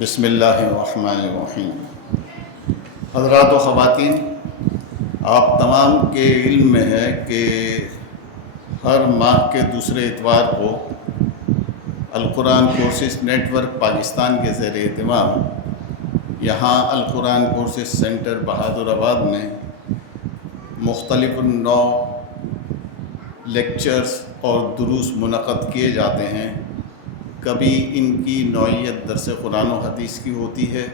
بسم اللہ الرحمن الرحیم۔ حضرات و خواتین، آپ تمام کے علم میں ہے کہ ہر ماہ کے دوسرے اتوار کو القرآن کورسز نیٹ ورک پاکستان کے زیر اہتمام یہاں القرآن کورسز سینٹر بہادر آباد میں مختلف نوع لیکچرز اور دروس منعقد کیے جاتے ہیں۔ کبھی ان کی نوعیت درس قرآن و حدیث کی ہوتی ہے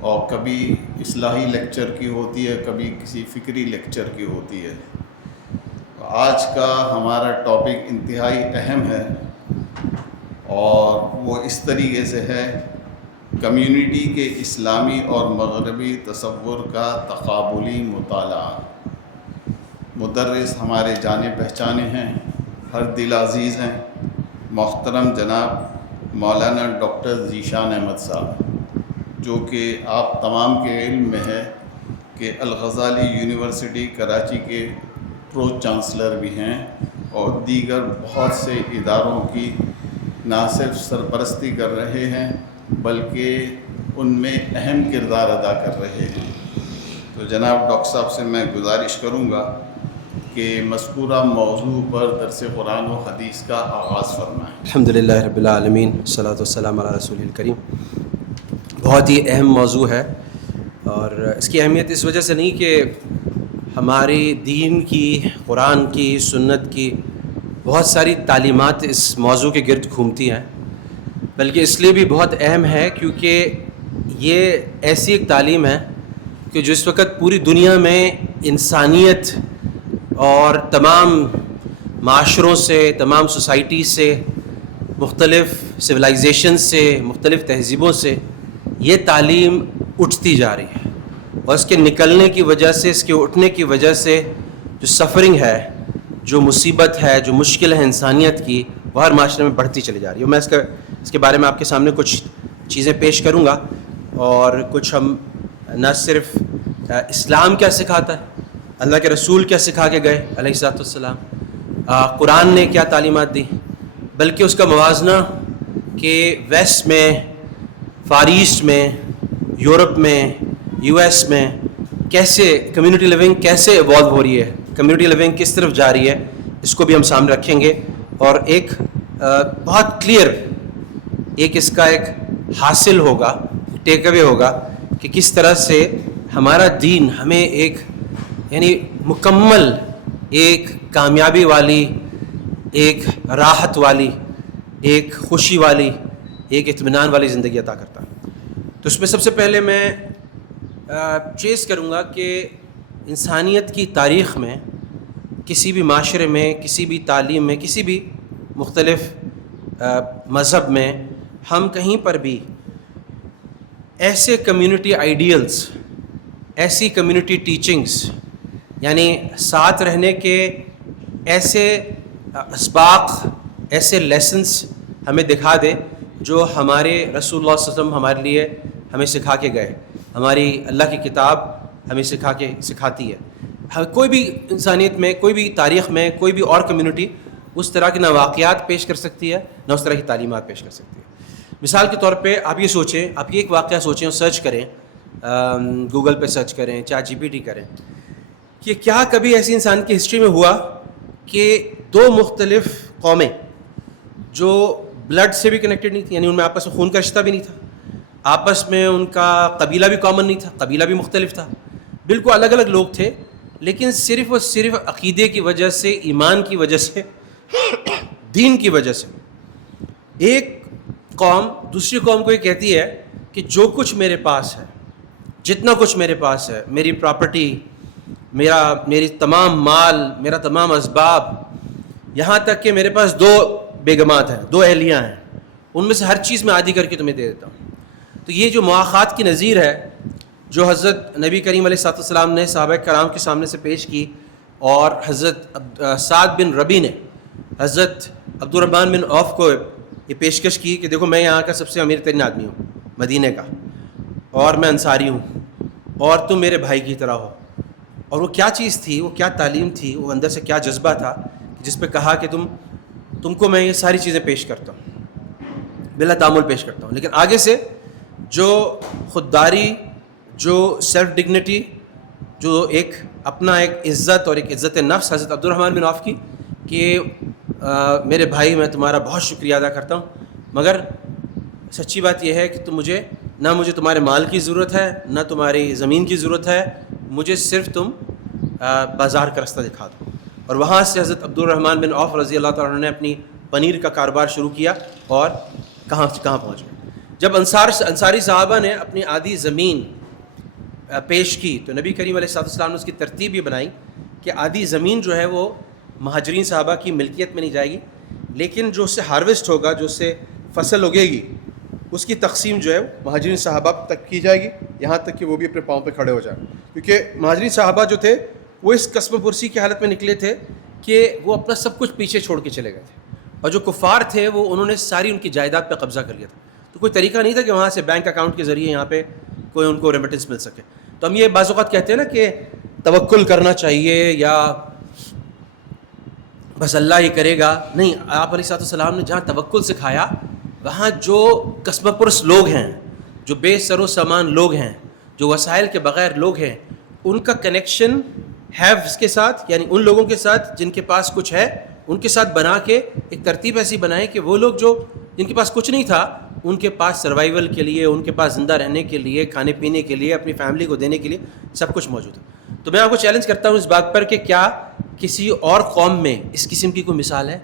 اور کبھی اصلاحی لیکچر کی ہوتی ہے، کبھی کسی فکری لیکچر کی ہوتی ہے۔ آج کا ہمارا ٹاپک انتہائی اہم ہے اور وہ اس طریقے سے ہے: کمیونٹی کے اسلامی اور مغربی تصور کا تقابلی مطالعہ۔ مدرس ہمارے جانے پہچانے ہیں، ہر دل عزیز ہیں، محترم جناب مولانا ڈاکٹر ذیشان احمد صاحب، جو کہ آپ تمام کے علم میں ہے کہ الغزالی یونیورسٹی کراچی کے پرو چانسلر بھی ہیں اور دیگر بہت سے اداروں کی نہ صرف سرپرستی کر رہے ہیں بلکہ ان میں اہم کردار ادا کر رہے ہیں۔ تو جناب ڈاکٹر صاحب سے میں گزارش کروں گا کہ مذکورہ موضوع پر درس قرآن و حدیث کا آغاز فرمائیں۔ الحمدللہ رب العالمین، والصلاۃ والسلام علی رسول الکریم۔ بہت ہی اہم موضوع ہے اور اس کی اہمیت اس وجہ سے نہیں کہ ہماری دین کی، قرآن کی، سنت کی بہت ساری تعلیمات اس موضوع کے گرد گھومتی ہیں، بلکہ اس لیے بھی بہت اہم ہے کیونکہ یہ ایسی ایک تعلیم ہے کہ جو اس وقت پوری دنیا میں انسانیت اور تمام معاشروں سے، تمام سوسائٹی سے، مختلف سویلائزیشن سے، مختلف تہذیبوں سے یہ تعلیم اٹھتی جا رہی ہے، اور اس کے نکلنے کی وجہ سے، اس کے اٹھنے کی وجہ سے جو سفرنگ ہے، جو مصیبت ہے، جو مشکل ہے انسانیت کی، وہ ہر معاشرے میں بڑھتی چلی جا رہی ہے۔ میں اس کے بارے میں آپ کے سامنے کچھ چیزیں پیش کروں گا، اور کچھ ہم نہ صرف اسلام کیا سکھاتا ہے، اللہ کے رسول کیا سکھا کے گئے علیہ الصلوۃ والسلام، قرآن نے کیا تعلیمات دی، بلکہ اس کا موازنہ کہ ویسٹ میں، فار ایسٹ میں، یورپ میں، یو ایس میں کیسے کمیونٹی لیونگ کیسے ایوالو ہو رہی ہے، کمیونٹی لیونگ کس طرف جا رہی ہے، اس کو بھی ہم سامنے رکھیں گے، اور ایک بہت کلیئر اس کا ایک حاصل ہوگا، ٹیک اوے ہوگا کہ کس طرح سے ہمارا دین ہمیں ایک مکمل ایک کامیابی والی، ایک راحت والی، ایک خوشی والی، ایک اطمینان والی زندگی عطا کرتا ہے۔ تو اس میں سب سے پہلے میں چیز کروں گا کہ انسانیت کی تاریخ میں، کسی بھی معاشرے میں، کسی بھی تعلیم میں، کسی بھی مختلف مذہب میں، ہم کہیں پر بھی ایسے کمیونٹی آئیڈیلز، ایسی کمیونٹی ٹیچنگز، یعنی ساتھ رہنے کے ایسے اسباق، ایسے لیسنس ہمیں دکھا دے جو ہمارے رسول اللہ صلی اللہ علیہ وسلم ہمارے لیے ہمیں سکھا کے گئے، ہماری اللہ کی کتاب ہمیں سکھاتی ہے۔ کوئی بھی انسانیت میں، کوئی بھی تاریخ میں، کوئی بھی اور کمیونٹی اس طرح کے نہ واقعات پیش کر سکتی ہے، نہ اس طرح کی تعلیمات پیش کر سکتی ہے۔ مثال کے طور پہ آپ یہ سوچیں، آپ یہ ایک واقعہ سوچیں اور سرچ کریں، گوگل پہ سرچ کریں، چیٹ GPT کریں کہ کیا کبھی ایسی انسان کی ہسٹری میں ہوا کہ دو مختلف قومیں جو بلڈ سے بھی کنیکٹڈ نہیں تھیں، یعنی ان میں آپس میں خون کا رشتہ بھی نہیں تھا، آپس میں ان کا قبیلہ بھی کامن نہیں تھا، قبیلہ بھی مختلف تھا، بالکل الگ الگ لوگ تھے، لیکن صرف اور صرف عقیدے کی وجہ سے، ایمان کی وجہ سے، دین کی وجہ سے ایک قوم دوسری قوم کو یہ کہتی ہے کہ جو کچھ میرے پاس ہے، جتنا کچھ میرے پاس ہے، میری پراپرٹی، میری تمام مال، میرا تمام اسباب، یہاں تک کہ میرے پاس 2 بیگمات ہیں، 2 اہلیاں ہیں، ان میں سے ہر چیز میں آدھی کر کے تمہیں دے دیتا ہوں۔ تو یہ جو مواخات کی نظیر ہے جو حضرت نبی کریم علیہ الصلوۃ والسلام نے صحابہ کرام کے سامنے سے پیش کی، اور حضرت سعد بن ربی نے حضرت عبد الرحمن بن عوف کو یہ پیشکش کی کہ دیکھو میں یہاں کا سب سے امیر ترین آدمی ہوں مدینے کا، اور میں انصاری ہوں، اور تم میرے بھائی کی طرح ہو۔ اور وہ کیا چیز تھی، وہ کیا تعلیم تھی، وہ اندر سے کیا جذبہ تھا جس پہ کہا کہ تم کو میں یہ ساری چیزیں پیش کرتا ہوں، بلا تعامل پیش کرتا ہوں، لیکن آگے سے جو خودداری، جو سیلف ڈگنیٹی، جو ایک اپنا ایک عزت اور ایک عزت نفس حضرت عبد الرحمن بن عوف کی کہ میرے بھائی میں تمہارا بہت شکریہ ادا کرتا ہوں، مگر سچی بات یہ ہے کہ نہ مجھے تمہارے مال کی ضرورت ہے، نہ تمہاری زمین کی ضرورت ہے، مجھے صرف تم بازار کا رستہ دکھا دو. اور وہاں سے حضرت عبد الرحمن بن عوف رضی اللہ تعالیٰ عنہ نے اپنی پنیر کا کاروبار شروع کیا اور کہاں پہنچ گئے. جب انصاری صحابہ نے اپنی آدھی زمین پیش کی تو نبی کریم علیہ السلام نے اس کی ترتیب یہ بنائی کہ آدھی زمین جو ہے وہ مہاجرین صحابہ کی ملکیت میں نہیں جائے گی، لیکن جو اس سے ہارویسٹ ہوگا، جو اس سے فصل اگے گی، اس کی تقسیم جو ہے مہاجرین صحابہ تک کی جائے گی، یہاں تک کہ وہ بھی اپنے پاؤں پہ کھڑے ہو جائیں. کیونکہ مہاجرین صحابہ جو تھے وہ اس قسم پرسی کی حالت میں نکلے تھے کہ وہ اپنا سب کچھ پیچھے چھوڑ کے چلے گئے تھے، اور جو کفار تھے وہ انہوں نے ساری ان کی جائیداد پہ قبضہ کر لیا تھا. تو کوئی طریقہ نہیں تھا کہ وہاں سے بینک اکاؤنٹ کے ذریعے یہاں پہ کوئی ان کو ریمیٹنس مل سکے. تو ہم یہ بعض اوقات کہتے ہیں نا کہ توکل کرنا چاہیے یا بس اللہ یہ کرے گا. نہیں، آپ علیہ السلام نے جہاں توکل سکھایا وہاں جو قسم پرس لوگ ہیں، جو بے سر و سامان لوگ ہیں، جو وسائل کے بغیر لوگ ہیں، ان کا کنیکشن ہیوز کے ساتھ، یعنی ان لوگوں کے ساتھ جن کے پاس کچھ ہے، ان کے ساتھ بنا کے ایک ترتیب ایسی بنائے کہ وہ لوگ جن کے پاس کچھ نہیں تھا، ان کے پاس سروائیول کے لیے، ان کے پاس زندہ رہنے کے لیے، کھانے پینے کے لیے، اپنی فیملی کو دینے کے لیے سب کچھ موجود ہے. تو میں آپ کو چیلنج کرتا ہوں اس بات پر کہ کیا کسی اور قوم میں اس قسم کی کوئی مثال ہے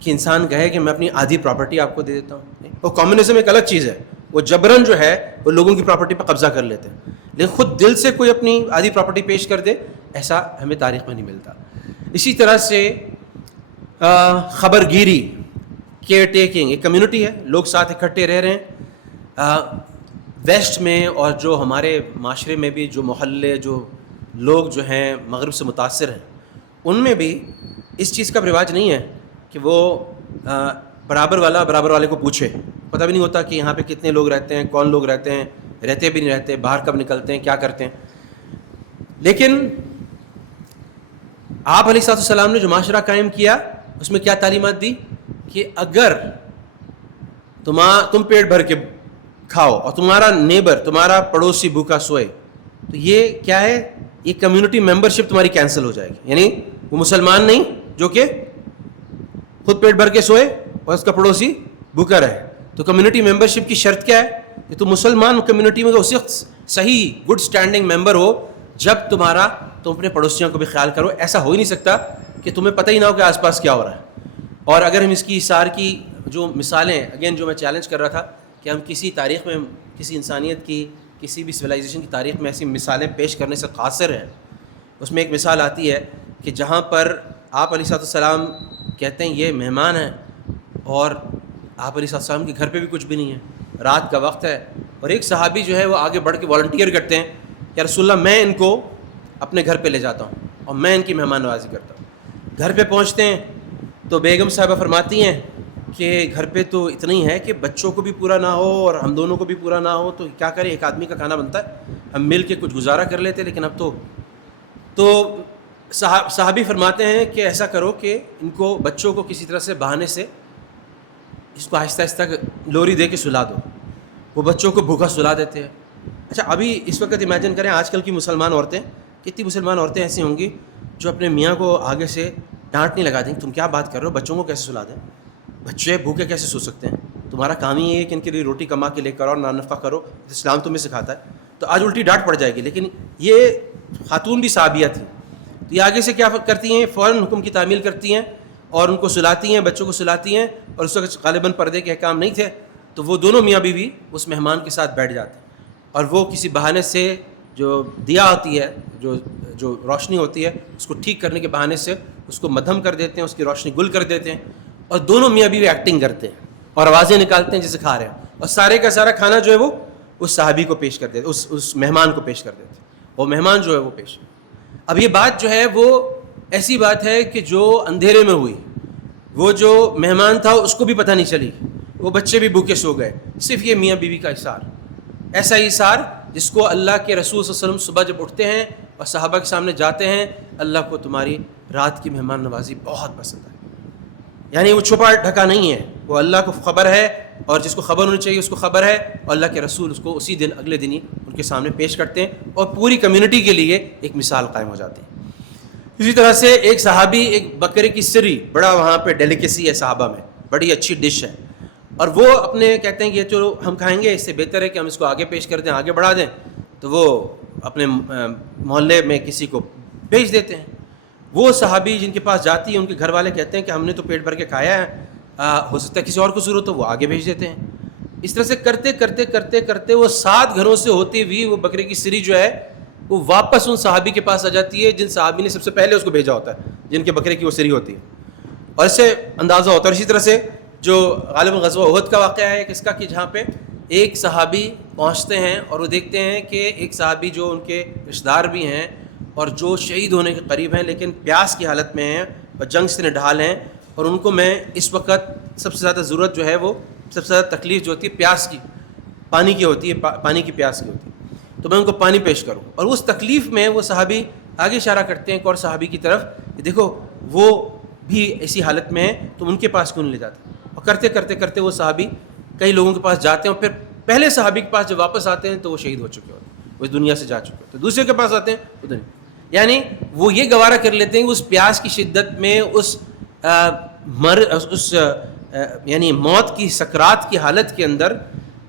کہ انسان کہے کہ میں اپنی آدھی پراپرٹی آپ کو دے دیتا ہوں؟ وہ کمیونزم ایک الگ چیز ہے، وہ جبرن جو ہے وہ لوگوں کی پراپرٹی پر قبضہ کر لیتے ہیں، لیکن خود دل سے کوئی اپنی آدھی پراپرٹی پیش کر دے، ایسا ہمیں تاریخ میں نہیں ملتا. اسی طرح سے خبر گیری، کیئر ٹیکنگ، ایک کمیونٹی ہے، لوگ ساتھ اکٹھے رہ رہے ہیں. ویسٹ میں اور جو ہمارے معاشرے میں بھی جو محلے، جو لوگ جو ہیں مغرب سے متاثر ہیں، ان میں بھی اس چیز کا رواج نہیں ہے کہ وہ برابر والے کو پوچھے. پتہ بھی نہیں ہوتا کہ یہاں پہ کتنے لوگ رہتے ہیں، کون لوگ رہتے ہیں، رہتے بھی نہیں رہتے، باہر کب نکلتے ہیں، کیا کرتے ہیں. لیکن آپ علیہ السلام نے جو معاشرہ قائم کیا اس میں کیا تعلیمات دی کہ اگر تم پیٹ بھر کے کھاؤ اور تمہارا نیبر، تمہارا پڑوسی بھوکا سوئے، تو یہ کیا ہے، یہ کمیونٹی ممبرشپ تمہاری کینسل ہو جائے گی. یعنی وہ مسلمان نہیں جو کہ خود پیٹ بھر کے سوئے اور اس کا پڑوسی بھوکا رہے. تو کمیونٹی ممبرشپ کی شرط کیا ہے کہ تم مسلمان کمیونٹی میں اسی صحیح گڈ سٹینڈنگ ممبر ہو جب تم اپنے پڑوسیوں کو بھی خیال کرو. ایسا ہو ہی نہیں سکتا کہ تمہیں پتہ ہی نہ ہو کہ آس پاس کیا ہو رہا ہے. اور اگر ہم اس کی سار کی جو مثالیں، اگین جو میں چیلنج کر رہا تھا کہ ہم کسی تاریخ میں، کسی انسانیت کی، کسی بھی سویلائزیشن کی تاریخ میں ایسی مثالیں پیش کرنے سے قاصر ہیں. اس میں ایک مثال آتی ہے کہ جہاں پر آپ علیہ السلام کہتے ہیں یہ مہمان ہیں اور آپ علیہ السلام کے گھر پہ بھی کچھ بھی نہیں ہے، رات کا وقت ہے، اور ایک صحابی جو ہے وہ آگے بڑھ کے والنٹیئر کرتے ہیں کہ رسول اللہ میں ان کو اپنے گھر پہ لے جاتا ہوں اور میں ان کی مہمان نوازی کرتا ہوں. گھر پہ پہنچتے ہیں تو بیگم صاحبہ فرماتی ہیں کہ گھر پہ تو اتنا ہی ہے کہ بچوں کو بھی پورا نہ ہو اور ہم دونوں کو بھی پورا نہ ہو، تو کیا کریں، ایک آدمی کا کھانا بنتا ہے، ہم مل کے کچھ گزارا کر لیتے. لیکن اب تو صحابی فرماتے ہیں کہ ایسا کرو کہ ان کو، بچوں کو کسی طرح سے بہانے سے اس کو آہستہ آہستہ لوری دے کے سلا دو. وہ بچوں کو بھوکا سلا دیتے ہیں. اچھا ابھی اس وقت امیجن کریں آج کل کی مسلمان عورتیں، کتنی مسلمان عورتیں ایسی ہوں گی جو اپنے میاں کو آگے سے ڈانٹ نہیں لگا دیں، تم کیا بات کر رہے ہو، بچوں کو کیسے سلا دیں، بچے بھوکے کیسے سو سکتے ہیں، تمہارا کام ہی یہ ہے کہ ان کے لیے روٹی کما کے لے کر اور نفقہ کرو، اسلام تمہیں سکھاتا ہے. تو آج الٹی ڈانٹ پڑ جائے گی. لیکن یہ خاتون بھی صحابیہ تھیں، تو یہ آگے سے کیا کرتی ہیں، فوراً حکم کی تعمیل کرتی ہیں اور ان کو سلاتی ہیں، بچوں کو سلاتی ہیں. اور اس وقت غالباً پردے کے احکام نہیں تھے، تو وہ دونوں میاں بیوی اس مہمان کے ساتھ بیٹھ جاتے ہیں اور وہ کسی بہانے سے جو دیا ہوتی ہے، جو روشنی ہوتی ہے، اس کو ٹھیک کرنے کے بہانے سے اس کو مدھم کر دیتے ہیں، اس کی روشنی گل کر دیتے ہیں، اور دونوں میاں بیوی ایکٹنگ کرتے ہیں اور آوازیں نکالتے ہیں جیسے کھا رہے ہیں، اور سارے کا سارا کھانا جو ہے وہ اس صحابی کو پیش کر دیتے، اس مہمان کو پیش کر دیتے، اور مہمان جو ہے وہ پیش. اب یہ بات جو ہے وہ ایسی بات ہے کہ جو اندھیرے میں ہوئی، وہ جو مہمان تھا اس کو بھی پتہ نہیں چلی، وہ بچے بھی بھوکے سو گئے، صرف یہ میاں بیوی کا احسار، ایسا احسار جس کو اللہ کے رسول صلی اللہ علیہ وسلم صبح جب اٹھتے ہیں اور صحابہ کے سامنے جاتے ہیں، اللہ کو تمہاری رات کی مہمان نوازی بہت پسند ہے. یعنی وہ چھپا ڈھکا نہیں ہے، وہ اللہ کو خبر ہے اور جس کو خبر ہونی چاہیے اس کو خبر ہے، اور اللہ کے رسول اس کو اسی دن اگلے دن ہی ان کے سامنے پیش کرتے ہیں، اور پوری کمیونٹی کے لیے ایک مثال قائم ہو جاتی ہے۔ اسی طرح سے ایک صحابی، ایک بکرے کی سری، بڑا وہاں پہ ڈیلیکیسی ہے صحابہ میں، بڑی اچھی ڈش ہے، اور وہ اپنے کہتے ہیں کہ چلو ہم کھائیں گے، اس سے بہتر ہے کہ ہم اس کو آگے پیش کر دیں، آگے بڑھا دیں، تو وہ اپنے محلے میں کسی کو بھیج دیتے ہیں۔ وہ صحابی جن کے پاس جاتی ہے ان کے گھر والے کہتے ہیں کہ ہم نے تو پیٹ بھر کے کھایا ہے، ہو سکتا ہے کسی اور کو ضرورت ہو، وہ آگے بھیج دیتے ہیں۔ اس طرح سے کرتے کرتے کرتے کرتے وہ 7 گھروں سے ہوتی ہوئی وہ بکرے کی سری جو ہے وہ واپس ان صحابی کے پاس آ جاتی ہے جن صحابی نے سب سے پہلے اس کو بھیجا ہوتا ہے، جن کے بکرے کی وہ سری ہوتی ہے، اور اس سے اندازہ ہوتا ہے۔ اور اسی طرح سے جو غالباً غزوہ احد کا واقعہ ہے کس کا، کہ جہاں پہ ایک صحابی پہنچتے ہیں اور وہ دیکھتے ہیں کہ ایک صحابی جو ان کے رشتہ دار بھی ہیں اور جو شہید ہونے کے قریب ہیں لیکن پیاس کی حالت میں ہیں اور جنگ سے نڈھال ہیں، اور ان کو میں اس وقت سب سے زیادہ ضرورت جو ہے وہ سب سے زیادہ تکلیف جو ہوتی ہے پیاس کی، پانی کی ہوتی ہے، پانی کی پیاس کی ہوتی ہے، تو میں ان کو پانی پیش کروں۔ اور اس تکلیف میں وہ صحابی آگے اشارہ کرتے ہیں ایک اور صحابی کی طرف کہ دیکھو وہ بھی ایسی حالت میں ہیں، تم ان کے پاس کیوں نہیں لے جاتے؟ اور کرتے کرتے کرتے وہ صحابی کئی لوگوں کے پاس جاتے ہیں، اور پھر پہلے صحابی کے پاس جب واپس آتے ہیں تو وہ شہید ہو چکے ہوتے ہیں، وہ اس دنیا سے جا چکے ہوتے ہیں۔ دوسرے کے پاس آتے ہیں وہ دنیا، یعنی وہ یہ گوارا کر لیتے ہیں کہ اس پیاس کی شدت میں، اس یعنی موت کی سکرات کی حالت کے اندر،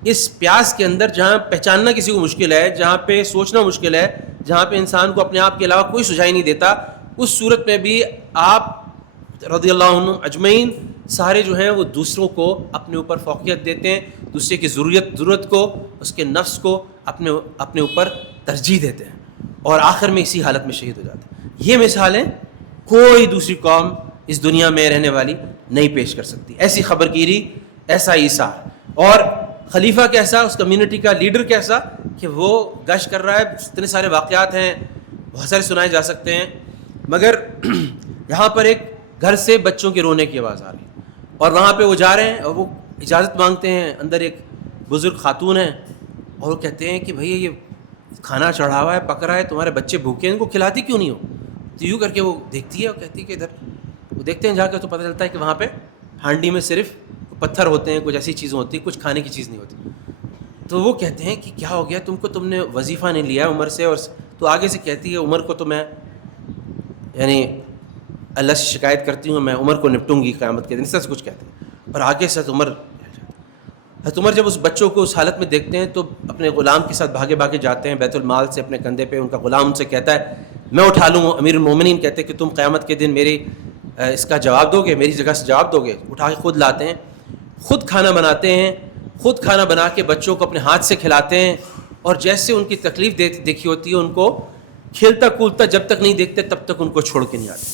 اس پیاس کے اندر جہاں پہچاننا کسی کو مشکل ہے، جہاں پہ سوچنا مشکل ہے، جہاں پہ انسان کو اپنے آپ کے علاوہ کوئی سجائی نہیں دیتا، اس صورت میں بھی آپ رضی اللہ عنہ اجمعین سارے جو ہیں وہ دوسروں کو اپنے اوپر فوقیت دیتے ہیں، دوسرے کی ضرورت کو، اس کے نفس کو اپنے اوپر ترجیح دیتے ہیں، اور آخر میں اسی حالت میں شہید ہو جاتے ہیں۔ یہ مثالیں کوئی دوسری قوم اس دنیا میں رہنے والی نہیں پیش کر سکتی، ایسی خبر گیری، ایسا ایثار، اور خلیفہ کیسا، اس کمیونٹی کا لیڈر کیسا کہ وہ گشت کر رہا ہے۔ اتنے سارے واقعات ہیں، بہت سارے سنائے جا سکتے ہیں، مگر یہاں پر ایک گھر سے بچوں کے رونے کی آواز آ رہی ہے، اور وہاں پہ وہ جا رہے ہیں اور وہ اجازت مانگتے ہیں، اندر ایک بزرگ خاتون ہیں اور وہ کہتے ہیں کہ بھئی یہ کھانا چڑھا ہوا ہے، پک رہا ہے، تمہارے بچے بھوکے ہیں، ان کو کھلاتی کیوں نہیں ہو؟ تو یوں کر کے وہ دیکھتی ہے اور کہتی ہے کہ ادھر، وہ دیکھتے ہیں جا کے تو پتہ چلتا ہے کہ وہاں پہ ہانڈی میں صرف پتھر ہوتے ہیں، کچھ ایسی چیزیں ہوتی ہیں، کچھ کھانے کی چیز نہیں ہوتی۔ تو وہ کہتے ہیں کہ کیا ہو گیا تم نے وظیفہ نہیں لیا عمر سے، اور تو آگے سے کہتی ہے عمر کو تو میں یعنی اللہ سے شکایت کرتی ہوں، میں عمر کو نپٹوں گی قیامت کے دن، اس طرح سے کچھ کہتے ہیں، اور آگے سے حضرت عمر جب اس بچوں کو اس حالت میں دیکھتے ہیں تو اپنے غلام کے ساتھ بھاگے بھاگے جاتے ہیں بیت المال سے اپنے کندھے پہ، ان کا غلام ان سے کہتا ہے میں اٹھا لوں، امیر المومنین کہتے ہیں کہ تم قیامت کے دن میری اس کا جواب دو گے، میری جگہ سے جواب دو گے، اٹھا کے خود لاتے ہیں، خود کھانا بناتے ہیں، خود کھانا بنا کے بچوں کو اپنے ہاتھ سے کھلاتے ہیں، اور جیسے ان کی تکلیف دیکھی ہوتی ہے ان کو کھیلتا کودتا جب تک نہیں دیکھتے تب تک ان کو چھوڑ کے نہیں آتے،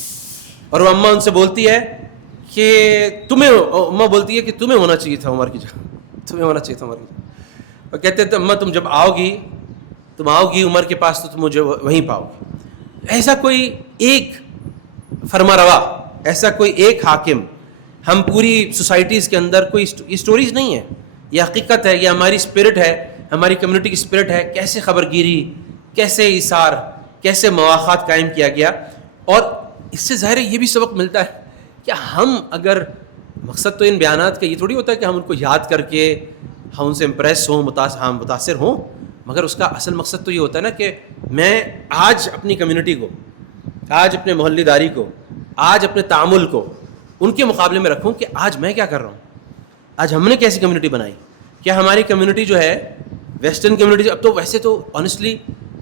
اور وہ اماں ان سے بولتی ہے کہ اماں بولتی ہے کہ تمہیں ہونا چاہیے تھا عمر کی جگہ، تمہیں ہونا چاہیے تھا عمر کی جگہ، اور کہتے ہیں اماں تم جب تم آؤ گی عمر کے پاس تو تم مجھے وہیں پاؤ گی۔ ایسا کوئی ایک فرما روا، ایسا کوئی ایک حاکم، ہم پوری سوسائٹیز کے اندر کوئی اسٹوریز نہیں ہے، یہ حقیقت ہے، یہ ہماری اسپرٹ ہے، ہماری کمیونٹی کی اسپرٹ ہے، کیسے خبر گیری، کیسے ایثار، کیسے مواخات قائم کیا گیا۔ اور اس سے ظاہر ہے یہ بھی سبق ملتا ہے کہ ہم اگر، مقصد تو ان بیانات کا یہ تھوڑی ہوتا ہے کہ ہم ان کو یاد کر کے ہم ان سے امپریس ہوں، متاثر ہوں، مگر اس کا اصل مقصد تو یہ ہوتا ہے نا کہ میں آج اپنی کمیونٹی کو، آج اپنے محلے داری کو، آج اپنے تعامل کو ان کے مقابلے میں رکھوں کہ آج میں کیا کر رہا ہوں، آج ہم نے کیسی کمیونٹی بنائی، کیا ہماری کمیونٹی جو ہے ویسٹرن کمیونٹی، اب تو ویسے تو آنیسٹلی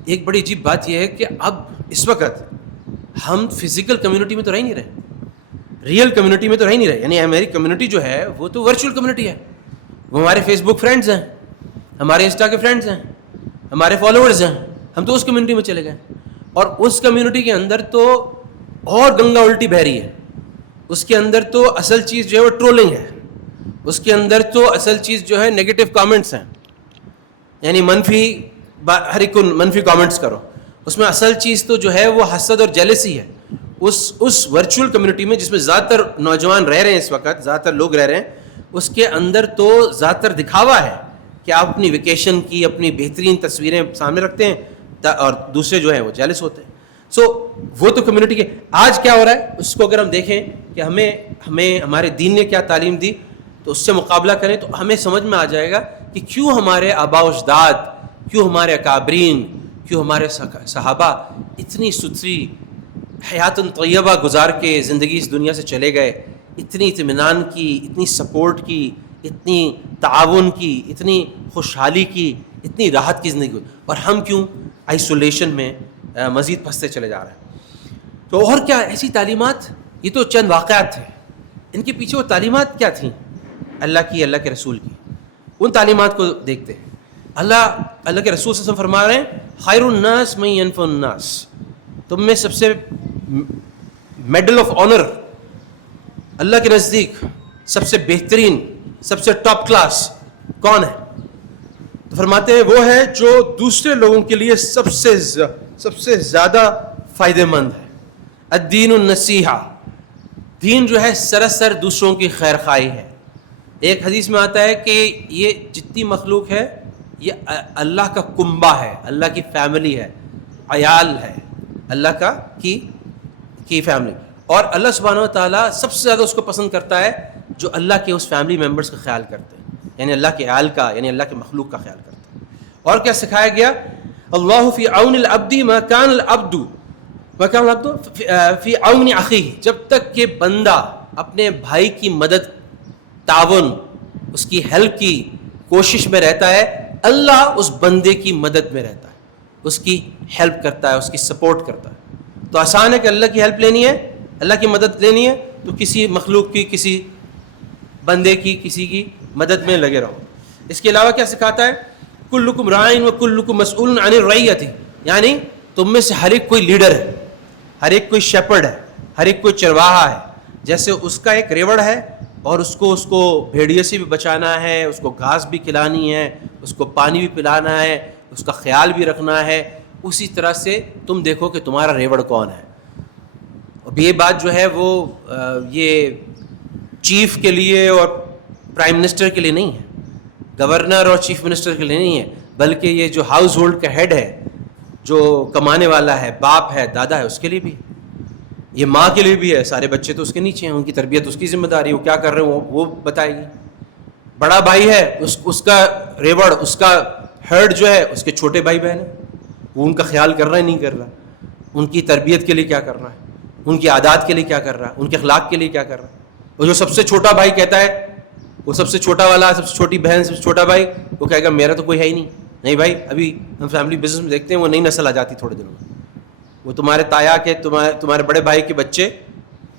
ایک بڑی عجیب بات یہ ہے کہ اب اس وقت ہم فزیکل کمیونٹی میں تو رہ ہی نہیں رہے، ریئل کمیونٹی میں تو رہ ہی نہیں رہے، یعنی ہماری کمیونٹی جو ہے وہ تو ورچوئل کمیونٹی ہے، وہ ہمارے فیس بک فرینڈز ہیں، ہمارے انسٹا کے فرینڈز ہیں، ہمارے فالوورز ہیں، ہم تو اس کمیونٹی میں چلے گئے، اور اس کمیونٹی کے اندر تو اور گنگا الٹی بہہ رہی ہے، اس کے اندر تو اصل چیز جو ہے وہ ٹرولنگ ہے، اس کے اندر تو اصل چیز جو ہے نیگیٹو کامنٹس ہیں، یعنی ہر ایک کو منفی کامنٹس کرو، اس میں اصل چیز تو جو ہے وہ حسد اور جیلسی ہے۔ اس ورچوئل کمیونٹی میں جس میں زیادہ تر نوجوان رہ رہے ہیں اس وقت، زیادہ تر لوگ رہ رہے ہیں، اس کے اندر تو زیادہ تر دکھاوا ہے کہ آپ اپنی ویکیشن کی اپنی بہترین تصویریں سامنے رکھتے ہیں اور دوسرے جو ہیں وہ جیلس ہوتے ہیں۔ وہ تو کمیونٹی کے آج کیا ہو رہا ہے اس کو اگر ہم دیکھیں کہ ہمیں ہمارے دین نے کیا تعلیم دی، تو اس سے مقابلہ کریں تو ہمیں سمجھ میں آ جائے گا کہ کیوں ہمارے آباء و اجداد، کیوں ہمارے اکابرین، کیوں ہمارے صحابہ اتنی ستھری حیات طیبہ گزار کے زندگی اس دنیا سے چلے گئے، اتنی اطمینان کی، اتنی سپورٹ کی، اتنی تعاون کی، اتنی خوشحالی کی، اتنی راحت کی زندگی ہوئی، اور ہم کیوں آئسولیشن میں مزید پھنستے چلے جا رہے ہیں. تو اور کیا ایسی تعلیمات، یہ تو چند واقعات تھے، ان کے پیچھے وہ تعلیمات کیا تھیں اللہ کی، اللہ کے رسول کی. ان تعلیمات کو دیکھتے ہیں. اللہ کے رسول صلی اللہ علیہ وسلم فرما رہے ہیں خیر الناس من ینفع الناس، تم میں سب سے میڈل آف آنر اللہ کے نزدیک سب سے بہترین، سب سے ٹاپ کلاس کون ہے؟ تو فرماتے ہیں وہ ہے جو دوسرے لوگوں کے لیے سب سے زیادہ فائدہ مند ہے. الدین النصیحہ، دین جو ہے سراسر دوسروں کی خیر خواہی ہے. ایک حدیث میں آتا ہے کہ یہ جتنی مخلوق ہے یہ اللہ کا کنبہ ہے، اللہ کی فیملی ہے، عیال ہے اللہ کا کی فیملی. اور اللہ سبحانہ و تعالیٰ سب سے زیادہ اس کو پسند کرتا ہے جو اللہ کے اس فیملی ممبرس کا خیال کرتے ہیں، یعنی اللہ کے عیال کا، یعنی اللہ کے مخلوق کا خیال کرتے ہیں. اور کیا سکھایا گیا؟ اللہ فی عون العبد ما کان العبد فی عون اخیہ، جب تک کہ بندہ اپنے بھائی کی مدد، تعاون، اس کی ہیلپ کی کوشش میں رہتا ہے، اللہ اس بندے کی مدد میں رہتا ہے، اس کی ہیلپ کرتا ہے، اس کی سپورٹ کرتا ہے. تو آسان ہے کہ اللہ کی ہیلپ لینی ہے، اللہ کی مدد لینی ہے تو کسی مخلوق کی، کسی بندے کی، کسی کی مدد میں لگے رہو. اس کے علاوہ کیا سکھاتا ہے؟ کلکم راعٍ وکلکم مسئول عن الرعیۃ، یعنی تم میں سے ہر ایک کوئی لیڈر ہے، ہر ایک کوئی شیپرڈ ہے، ہر ایک کوئی چرواہا ہے. جیسے اس کا ایک ریوڑ ہے اور اس کو بھیڑیے سے بھی بچانا ہے، اس کو گھاس بھی کھلانی ہے، اس کو پانی بھی پلانا ہے، اس کا خیال بھی رکھنا ہے، اسی طرح سے تم دیکھو کہ تمہارا ریوڑ کون ہے. اب یہ بات جو ہے وہ یہ چیف کے لیے اور پرائم منسٹر کے لیے نہیں ہے، گورنر اور چیف منسٹر کے لیے نہیں ہے، بلکہ یہ جو ہاؤس ہولڈ کا ہیڈ ہے، جو کمانے والا ہے، باپ ہے، دادا ہے، اس کے لیے بھی، یہ ماں کے لیے بھی ہے. سارے بچے تو اس کے نیچے ہیں، ان کی تربیت اس کی ذمہ داری ہے، وہ کیا کر رہے ہیں وہ بتائے گی. بڑا بھائی ہے، اس کا ریوڑ، اس کا ہیڈ جو ہے اس کے چھوٹے بھائی بہن ہیں، وہ ان کا خیال کر رہا ہے نہیں کر رہا، ان کی تربیت کے لیے کیا کر رہا ہے، ان کی عادات کے لیے کیا کر رہا ہے، ان کے اخلاق کے لیے کیا کر رہا ہے. اور جو سب سے چھوٹا بھائی کہتا ہے، وہ سب سے چھوٹا والا، سب سے چھوٹی بہن، سب سے چھوٹا بھائی، وہ کہے گا میرا تو کوئی ہے ہی نہیں بھائی. ابھی ہم فیملی بزنس میں دیکھتے ہیں وہ نئی نسل آ جاتی تھوڑے دنوں میں، وہ تمہارے تایا کے، تمہارے بڑے بھائی کے بچے،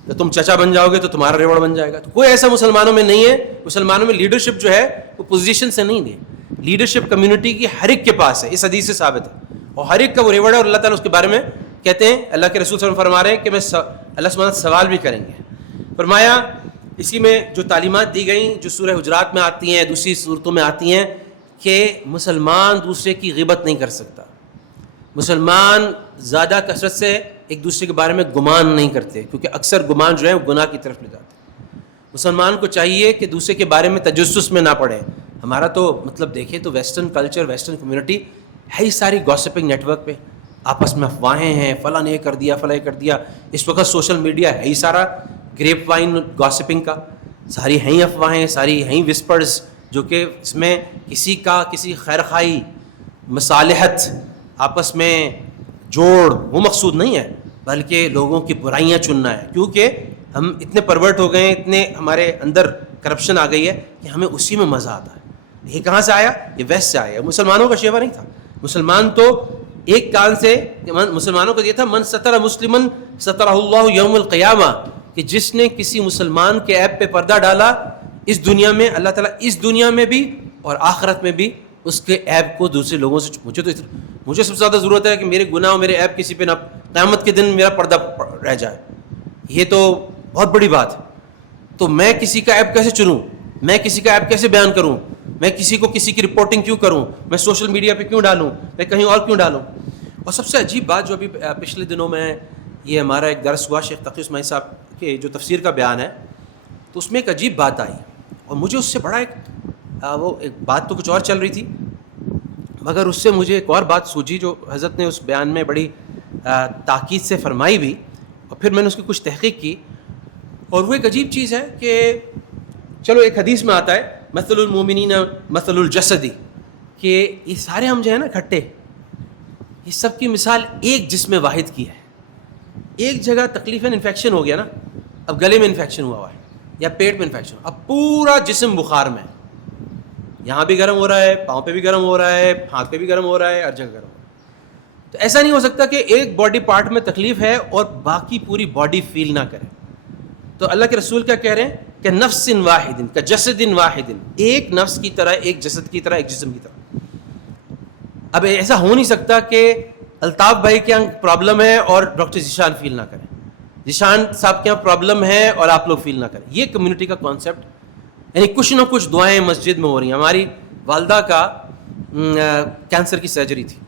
تو تم چچا بن جاؤ گے تو تمہارا ریوڑ بن جائے گا. تو کوئی ایسا مسلمانوں میں نہیں ہے. مسلمانوں میں لیڈرشپ جو ہے وہ پوزیشن سے نہیں دے، لیڈرشپ کمیونٹی کی ہر ایک کے پاس ہے، اس حدیث سے ثابت ہے، اور ہر ایک کا وہ ریوڑ ہے. اور اللہ تعالیٰ اس کے بارے میں کہتے ہیں، اللہ کے رسول صلی اللہ علیہ وسلم فرما رہے ہیں کہ اللہ سبحانہ سوال بھی کریں گے. فرمایا اسی میں جو تعلیمات دی گئیں جو سورہ حجرات میں آتی ہیں، دوسری صورتوں میں آتی ہیں، کہ مسلمان دوسرے کی غیبت نہیں کر سکتا، مسلمان زیادہ کثرت سے ایک دوسرے کے بارے میں گمان نہیں کرتے، کیونکہ اکثر گمان جو ہے وہ گناہ کی طرف لے جاتے ہیں. مسلمان کو چاہیے کہ دوسرے کے بارے میں تجسس میں نہ پڑے. ہمارا تو مطلب دیکھیں تو ویسٹرن کلچر، ویسٹرن کمیونٹی ہے ہی ساری گوسپنگ نیٹ ورک پہ، آپس میں افواہیں ہیں، فلاں نے یہ کر دیا، فلاں یہ کر دیا. اس وقت سوشل میڈیا ہے ہی سارا گریپ وائن گوسپنگ کا، ساری ہیں افواہیں، ساری ہیں وسپرز، جو کہ اس میں کسی خیرخواہی، مصالحت، آپس میں جوڑ وہ مقصود نہیں ہے، بلکہ لوگوں کی برائیاں چننا ہے. کیونکہ ہم اتنے پرورٹ ہو گئے ہیں، اتنے ہمارے اندر کرپشن آ گئی ہے کہ ہمیں اسی میں مزہ آتا ہے. یہ کہاں سے آیا؟ یہ ویسٹ سے آیا. مسلمانوں کا شیوا نہیں تھا. مسلمان تو ایک کان سے، مسلمانوں کا یہ تھا من ستر مسلمن سترہ اللہ یوم القیامہ، کہ جس نے کسی مسلمان کے عیب پہ پردہ ڈالا، اس دنیا میں اللہ تعالیٰ اس دنیا میں بھی اور آخرت میں بھی اس کے عیب کو دوسرے لوگوں سے، مجھے سب سے زیادہ ضرورت ہے کہ میرے گناہ اور میرے عیب کسی پہ نہ، قیامت کے دن میرا پردہ رہ جائے. یہ تو بہت بڑی بات ہے. تو میں کسی کا عیب کیسے چنوں؟ میں کسی کا عیب کیسے بیان کروں؟ میں کسی کی رپورٹنگ کیوں کروں؟ میں سوشل میڈیا پہ کیوں ڈالوں؟ میں کہیں اور کیوں ڈالوں؟ اور سب سے عجیب بات جو ابھی پچھلے دنوں میں یہ ہمارا ایک درس ہوا شیخ تقی اسماعیل صاحب کے جو تفسیر کا بیان ہے، تو اس میں ایک عجیب بات آئی، اور مجھے اس سے بڑا وہ ایک بات تو کچھ اور چل رہی تھی، مگر اس سے مجھے ایک اور بات سوجھی جو حضرت نے اس بیان میں بڑی تاکید سے فرمائی بھی، اور پھر میں نے اس کی کچھ تحقیق کی. اور وہ ایک عجیب چیز ہے کہ چلو ایک حدیث میں آتا ہے مثل المومنین مثل الجسدی، کہ یہ سارے ہم جو ہیں نا کھٹے، یہ سب کی مثال ایک جسم واحد کی ہے. ایک جگہ تکلیف انفیکشن ہو گیا نا، اب گلے میں انفیکشن ہوا ہے یا پیٹ میں انفیکشن، اب پورا جسم بخار میں، یہاں بھی گرم ہو رہا ہے، پاؤں پہ بھی گرم ہو رہا ہے، ہاتھ پہ بھی گرم ہو رہا ہے، ہر جگہ گرم ہو رہا ہے. تو ایسا نہیں ہو سکتا کہ ایک باڈی پارٹ میں تکلیف ہے اور باقی پوری باڈی فیل نہ کرے. تو اللہ کے رسول کیا کہہ رہے ہیں کہ نفس واحد کا جسد واحد، ایک نفس کی طرح، ایک جسد کی طرح، ایک جسم کی طرح. اب ایسا ہو نہیں سکتا کہ الطاف بھائی کے یہاں پرابلم ہے اور ڈاکٹر ذیشان فیل نہ کریں، ذیشان صاحب کے یہاں پرابلم ہے اور آپ لوگ فیل نہ کریں. یہ کمیونٹی کا کانسیپٹ، یعنی کچھ نہ کچھ دعائیں مسجد میں ہو رہی ہیں. ہماری والدہ کا کینسر کی سرجری تھی،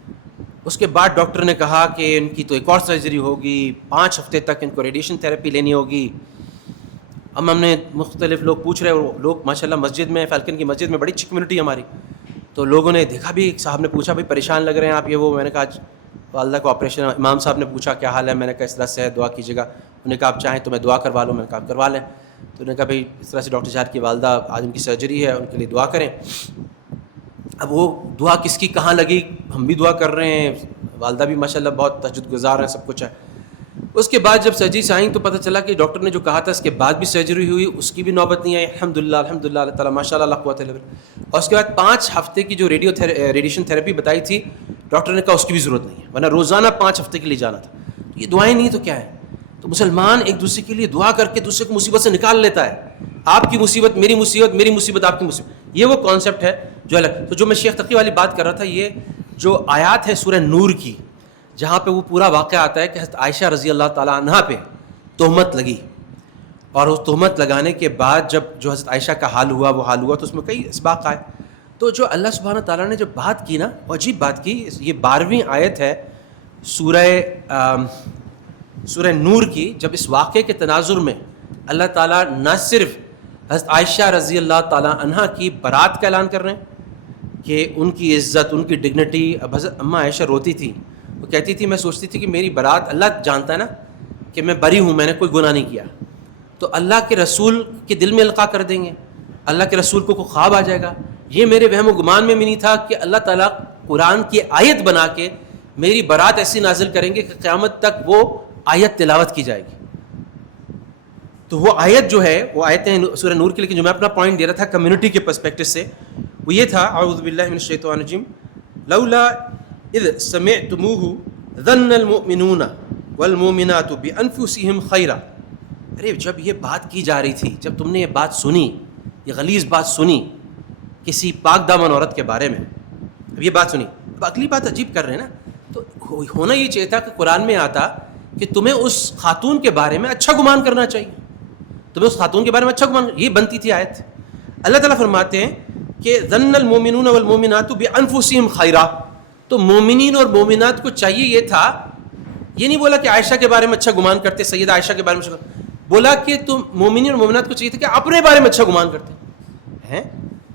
اس کے بعد ڈاکٹر نے کہا کہ ان کی تو ایک اور سرجری ہوگی، 5 ہفتے تک ان کو ریڈیشن تھراپی لینی ہوگی. اب ہم نے مختلف لوگ پوچھ رہے ہیں، لوگ ماشاءاللہ مسجد میں، فالکن کی مسجد میں بڑی اچھی کمیونٹی ہماری، تو لوگوں نے دیکھا بھی، صاحب نے پوچھا بھائی پریشان لگ رہے ہیں آپ، یہ وہ. میں نے کہا والدہ کو آپریشن، امام صاحب نے پوچھا کیا حال ہے، میں نے کہا اس طرح سے ہے، دعا کیجیے گا. انہوں نے کہا آپ چاہیں تو میں دعا کروا لوں. میں نے کہا آپ کروا لیں. تو انہوں نے کہا بھائی اس طرح سے ڈاکٹر صاحب کی والدہ آج ان کی سرجری ہے، ان کے لیے دعا کریں. اب وہ دعا کس کی کہاں لگی، ہم بھی دعا کر رہے ہیں، والدہ بھی ماشاءاللہ بہت تہجد گزار ہیں، سب کچھ ہے. اس کے بعد جب سرجری سے آئیں تو پتہ چلا کہ ڈاکٹر نے جو کہا تھا اس کے بعد بھی سرجری ہوئی، اس کی بھی نوبت نہیں آئی. الحمدللہ الحمدللہ، اللہ تعالیٰ ماشاءاللہ لا قوت الا باللہ. اور اس کے بعد 5 ہفتے کی جو ریڈیشن تھراپی بتائی تھی ڈاکٹر نے کہا اس کی بھی ضرورت نہیں ہے، ورنہ روزانہ 5 ہفتے کے لیے جانا تھا. یہ دعائیں نہیں تو کیا ہے؟ تو مسلمان ایک دوسرے کے لیے دعا کر کے دوسرے کو مصیبت سے نکال لیتا ہے. آپ کی مصیبت میری مصیبت، میری مصیبت آپ کی مصیبت، یہ وہ کانسیپٹ ہے جو الگ. تو جو میں شیخ تقی والی بات کر رہا تھا، یہ جو آیات ہے سورہ نور کی، جہاں پہ وہ پورا واقعہ آتا ہے کہ حضرت عائشہ رضی اللہ تعالیٰ عنہا پہ تہمت لگی، اور اس تہمت لگانے کے بعد جب جو حضرت عائشہ کا حال ہوا، وہ حال ہوا تو اس میں کئی اسباق آئے. تو جو اللہ سبحانہ تعالیٰ نے جب بات کی نا، وہ عجیب بات کی. یہ 12ویں آیت ہے سورہ نور کی، جب اس واقعے کے تناظر میں اللہ تعالیٰ نہ صرف حضرت عائشہ رضی اللہ تعالیٰ عنہا کی برات کا اعلان کر رہے ہیں کہ ان کی عزت، ان کی ڈگنیٹی. اب حضرت اماں عائشہ روتی تھی، وہ کہتی تھی میں سوچتی تھی کہ میری برات، اللہ جانتا ہے نا کہ میں بری ہوں، میں نے کوئی گناہ نہیں کیا، تو اللہ کے رسول کے دل میں القاء کر دیں گے، اللہ کے رسول کو کوئی خواب آ جائے گا. یہ میرے وہم و گمان میں بھی نہیں تھا کہ اللہ تعالیٰ قرآن کی آیت بنا کے میری برات ایسی نازل کریں گے کہ قیامت تک وہ آیت تلاوت کی جائے گی. تو وہ آیت جو ہے، وہ آیتیں سورہ نور کی، لیکن جو میں اپنا پوائنٹ دے رہا تھا کمیونٹی کے پرسپیکٹو سے، وہ یہ تھا اعوذ باللہ من الشیطان الرجیم لولا اذ سمعتموه ظن المؤمنون والمؤمنات بانفسهم خیرا. ارے جب یہ بات کی جا رہی تھی، جب تم نے یہ بات سنی، یہ غلیظ بات سنی کسی پاک دامن عورت کے بارے میں، اب یہ بات سنی، اب اگلی بات عجیب کر رہے ہیں نا. تو ہونا یہ چاہیے تھا کہ قرآن میں آتا کہ تمہیں اس خاتون کے بارے میں اچھا گمان کرنا چاہیے، تمہیں اس خاتون کے بارے میں اچھا گمان، یہ بنتی تھی آیت. اللہ تعالیٰ فرماتے ہیں کہ ظن المؤمنون والمؤمنات بانفسهم خیرا. تو مومنین اور مومنات کو چاہیے یہ تھا، یہ نہیں بولا کہ عائشہ کے بارے میں اچھا گمان کرتے، سیدہ عائشہ کے بارے میں بولا کہ تم مومنین اور مومنات کو چاہیے تھا کہ اپنے بارے میں اچھا گمان کرتے ہیں.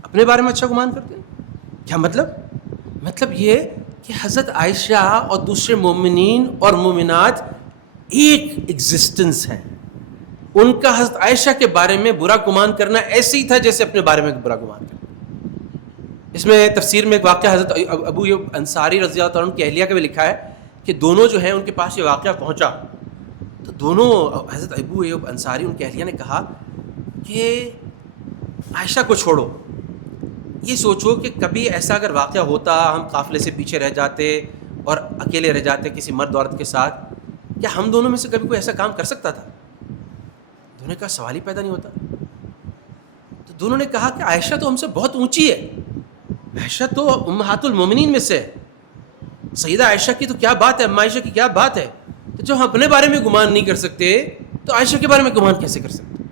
اپنے بارے میں اچھا گمان کرتے ہیں کیا مطلب یہ کہ حضرت عائشہ اور دوسرے مومنین اور مومنات ایک ایگزسٹنس ہیں. ان کا حضرت عائشہ کے بارے میں برا گمان کرنا ایسے ہی تھا جیسے اپنے بارے میں برا گمان کرنا. اس میں تفسیر میں ایک واقعہ حضرت ابو ایوب انصاری رضی اللہ عنہ کی اہلیہ کا بھی لکھا ہے کہ دونوں جو ہیں ان کے پاس یہ واقعہ پہنچا تو دونوں، حضرت ابو ایوب انصاری ان کی اہلیہ نے کہا کہ عائشہ کو چھوڑو، یہ سوچو کہ کبھی ایسا اگر واقعہ ہوتا، ہم قافلے سے پیچھے رہ جاتے اور اکیلے رہ جاتے کسی مرد عورت کے ساتھ، کیا ہم دونوں میں سے کبھی کوئی ایسا کام کر سکتا تھا؟ دونوں نے کہا سوال ہی پیدا نہیں ہوتا. تو دونوں نے کہا کہ عائشہ تو ہم سے بہت اونچی ہے، عائشہ تو امہات المومنین میں سے ہے، سیدہ عائشہ کی تو کیا بات ہے، اماں عائشہ کی کیا بات ہے. تو جب ہم اپنے بارے میں گمان نہیں کر سکتے تو عائشہ کے بارے میں گمان کیسے کر سکتے؟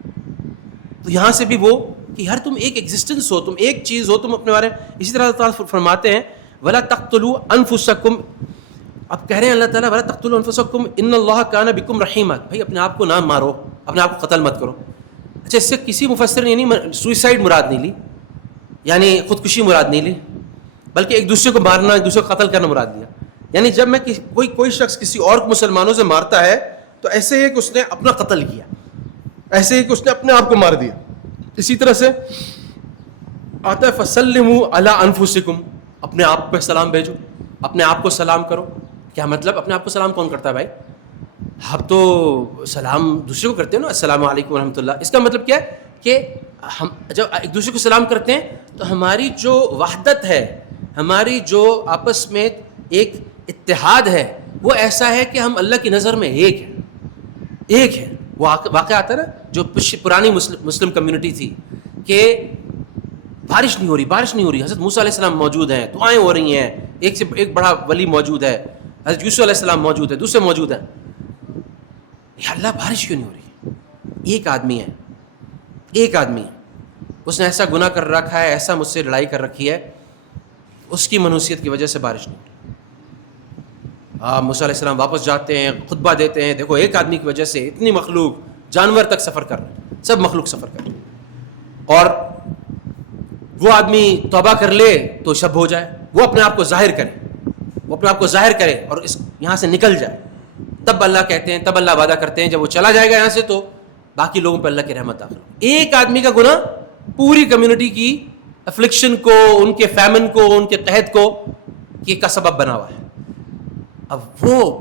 تو یہاں سے بھی وہ کہ ہر تم ایک ایگزسٹنس ہو، تم ایک چیز ہو، تم اپنے بارے میں. اسی طرح اللہ تعالیٰ فرماتے ہیں وَلَا تَقْتُلُوا أَنفُسَكُمْ. اب کہہ رہے ہیں اللہ تعالیٰ وَلَا تَقْتُلُوا أَنفُسَكُمْ إِنَّ اللَّهَ كَانَ بِكُمْ رَحِيمًا. بھائی اپنے آپ کو نہ مارو، اپنے آپ کو قتل مت کرو. اچھا اس سے کسی مفسر نے یعنی سوئسائڈ مراد نہیں لی، یعنی خودکشی مراد نہیں لی، بلکہ ایک دوسرے کو مارنا، ایک دوسرے کو قتل کرنا مراد لیا. یعنی جب میں کوئی شخص کسی اور مسلمانوں سے مارتا ہے تو ایسے ہے کہ اس نے اپنا قتل کیا، ایسے ہے کہ اس نے اپنے آپ کو مار دیا. اسی طرح سے آتا ہے فسلموا علی انفسکم، اپنے آپ پہ سلام بھیجو، اپنے آپ کو سلام کرو. کیا مطلب اپنے آپ کو سلام کون کرتا ہے بھائی؟ آپ تو سلام دوسرے کو کرتے ہیں نا، السلام علیکم ورحمۃ اللہ. اس کا مطلب کیا ہے کہ ہم جب ایک دوسرے کو سلام کرتے ہیں تو ہماری جو وحدت ہے، ہماری جو آپس میں ایک اتحاد ہے، وہ ایسا ہے کہ ہم اللہ کی نظر میں ایک ہیں، ایک ہے. وہ واقعہ آتا ہے نا جو پرانی مسلم کمیونٹی تھی کہ بارش نہیں ہو رہی، حضرت موسیٰ علیہ السلام موجود ہیں، دعائیں ہو رہی ہیں، ایک سے ایک بڑا ولی موجود ہے، حضرت یوسف علیہ السلام موجود ہے، دوسرے موجود ہیں. یا اللہ بارش کیوں نہیں ہو رہی؟ ایک آدمی ہے، اس نے ایسا گناہ کر رکھا ہے، ایسا مجھ سے لڑائی کر رکھی ہے، اس کی منوسیت کی وجہ سے بارش نہیں ہو رہی. موسیٰ علیہ السلام واپس جاتے ہیں، خطبہ دیتے ہیں، دیکھو ایک آدمی کی وجہ سے اتنی مخلوق، جانور تک سفر کر رہے ہیں، سب مخلوق سفر کر رہے ہیں، اور وہ آدمی توبہ کر لے تو شب ہو جائے، وہ اپنے آپ کو ظاہر کرے اور یہاں سے نکل جائے. تب اللہ کہتے ہیں، تب اللہ وعدہ کرتے ہیں جب وہ چلا جائے گا یہاں سے تو باقی لوگوں پہ اللہ کی رحمت داخل. ایک آدمی کا گناہ پوری کمیونٹی کی افلکشن کو، ان کے فیمن کو، ان کے قحط کو کا سبب بنا ہوا ہے. اب وہ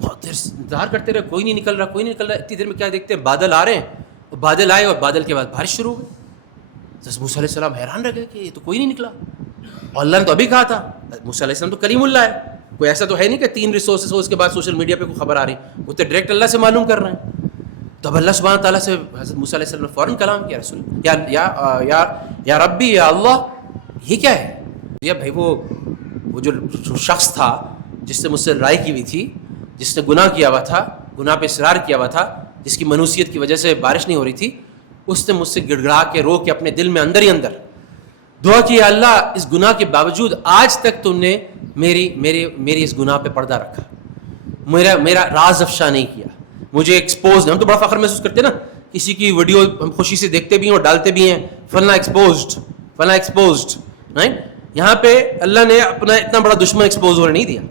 بہت دیر انتظار کرتے رہے، کوئی نہیں نکل رہا. اتنی دیر میں کیا دیکھتے ہیں، بادل آ رہے ہیں، بادل آئے اور بادل کے بعد بارش شروع ہو گئی. حضرت موسیٰ علیہ السلام حیران رہ گئے کہ یہ تو کوئی نہیں نکلا، اور اللہ نے تو ابھی کہا تھا. موسیٰ علیہ السلام تو کلیم اللہ ہے، کوئی ایسا تو ہے نہیں کہ 3 ریسورسز ہو اس کے بعد سوشل میڈیا پہ کوئی خبر آ رہی، وہ تو ڈائریکٹ اللہ سے معلوم کر رہے ہیں. تو اب اللہ سبحانہ تعالیٰ سے حضرت موسیٰ علیہ السلام نے فوراً کلام کیا، رسول یا ربی یا اللہ، یہ کیا ہے؟ یا بھائی وہ جو شخص تھا جس نے مجھ سے لڑائی کی ہوئی تھی، جس نے گناہ کیا ہوا تھا، گناہ پہ اصرار کیا ہوا تھا، جس کی منوسیت کی وجہ سے بارش نہیں ہو رہی تھی، اس نے مجھ سے گڑ گڑا کے رو کے اپنے دل میں اندر ہی اندر دعا کی، اللہ اس گناہ کے باوجود آج تک تم نے میری اس گناہ پہ پردہ رکھا، میرا راز افشا نہیں کیا، مجھے ایکسپوز. ہم تو بڑا فخر محسوس کرتے ہیں نا، کسی کی ویڈیو ہم خوشی سے دیکھتے بھی ہیں اور ڈالتے بھی ہیں، فلاں ایکسپوزڈ رائٹ. یہاں پہ اللہ نے اپنا اتنا بڑا دشمن ایکسپوز ہونے نہیں دیا،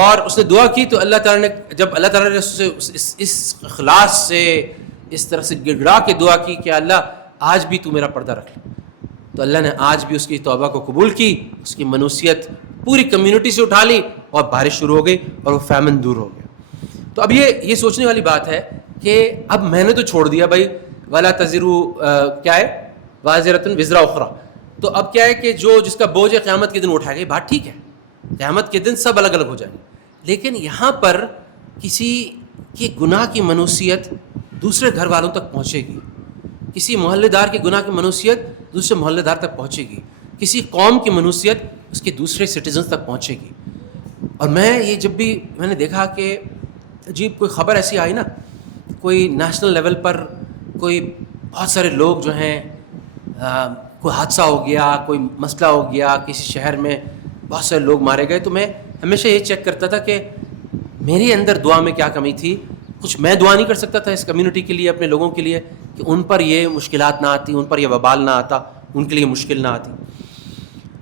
اور اس نے دعا کی تو اللہ تعالیٰ نے، جب اللہ تعالیٰ نے اس اخلاص سے اس طرح سے گڑگڑا کے دعا کی کہ اللہ آج بھی تو میرا پردہ رکھ لے، تو اللہ نے آج بھی اس کی توبہ کو قبول کی، اس کی منوسیت پوری کمیونٹی سے اٹھا لی اور بارش شروع ہو گئی اور وہ فیمن دور ہو گیا. تو اب یہ سوچنے والی بات ہے کہ اب میں نے تو چھوڑ دیا بھائی ولا تزرو کیا ہے وازرۃ وزر اخرى، تو اب کیا ہے کہ جس کا بوجھ ہے قیامت کے دن اٹھائے گا. بات ٹھیک ہے، قیامت کے دن سب الگ الگ ہو جائیں گے، لیکن یہاں پر کسی کے گناہ کی منوسیت دوسرے گھر والوں تک پہنچے گی، کسی محلے دار کے گناہ کی منوسیت دوسرے محلے دار تک پہنچے گی، کسی قوم کی منوسیت اس کے دوسرے سٹیزنز تک پہنچے گی. اور جب بھی میں نے دیکھا کہ عجیب کوئی خبر ایسی آئی نا، کوئی نیشنل لیول پر کوئی بہت سارے لوگ جو ہیں، کوئی حادثہ ہو گیا، کوئی مسئلہ ہو گیا کسی شہر میں، بہت سارے لوگ مارے گئے، تو میں ہمیشہ یہ چیک کرتا تھا کہ میرے اندر دعا میں کیا کمی تھی. کچھ میں دعا نہیں کر سکتا تھا اس کمیونٹی کے لیے، اپنے لوگوں کے لیے، کہ ان پر یہ مشکلات نہ آتی، ان پر یہ وبال نہ آتا، ان کے لیے مشکل نہ آتی.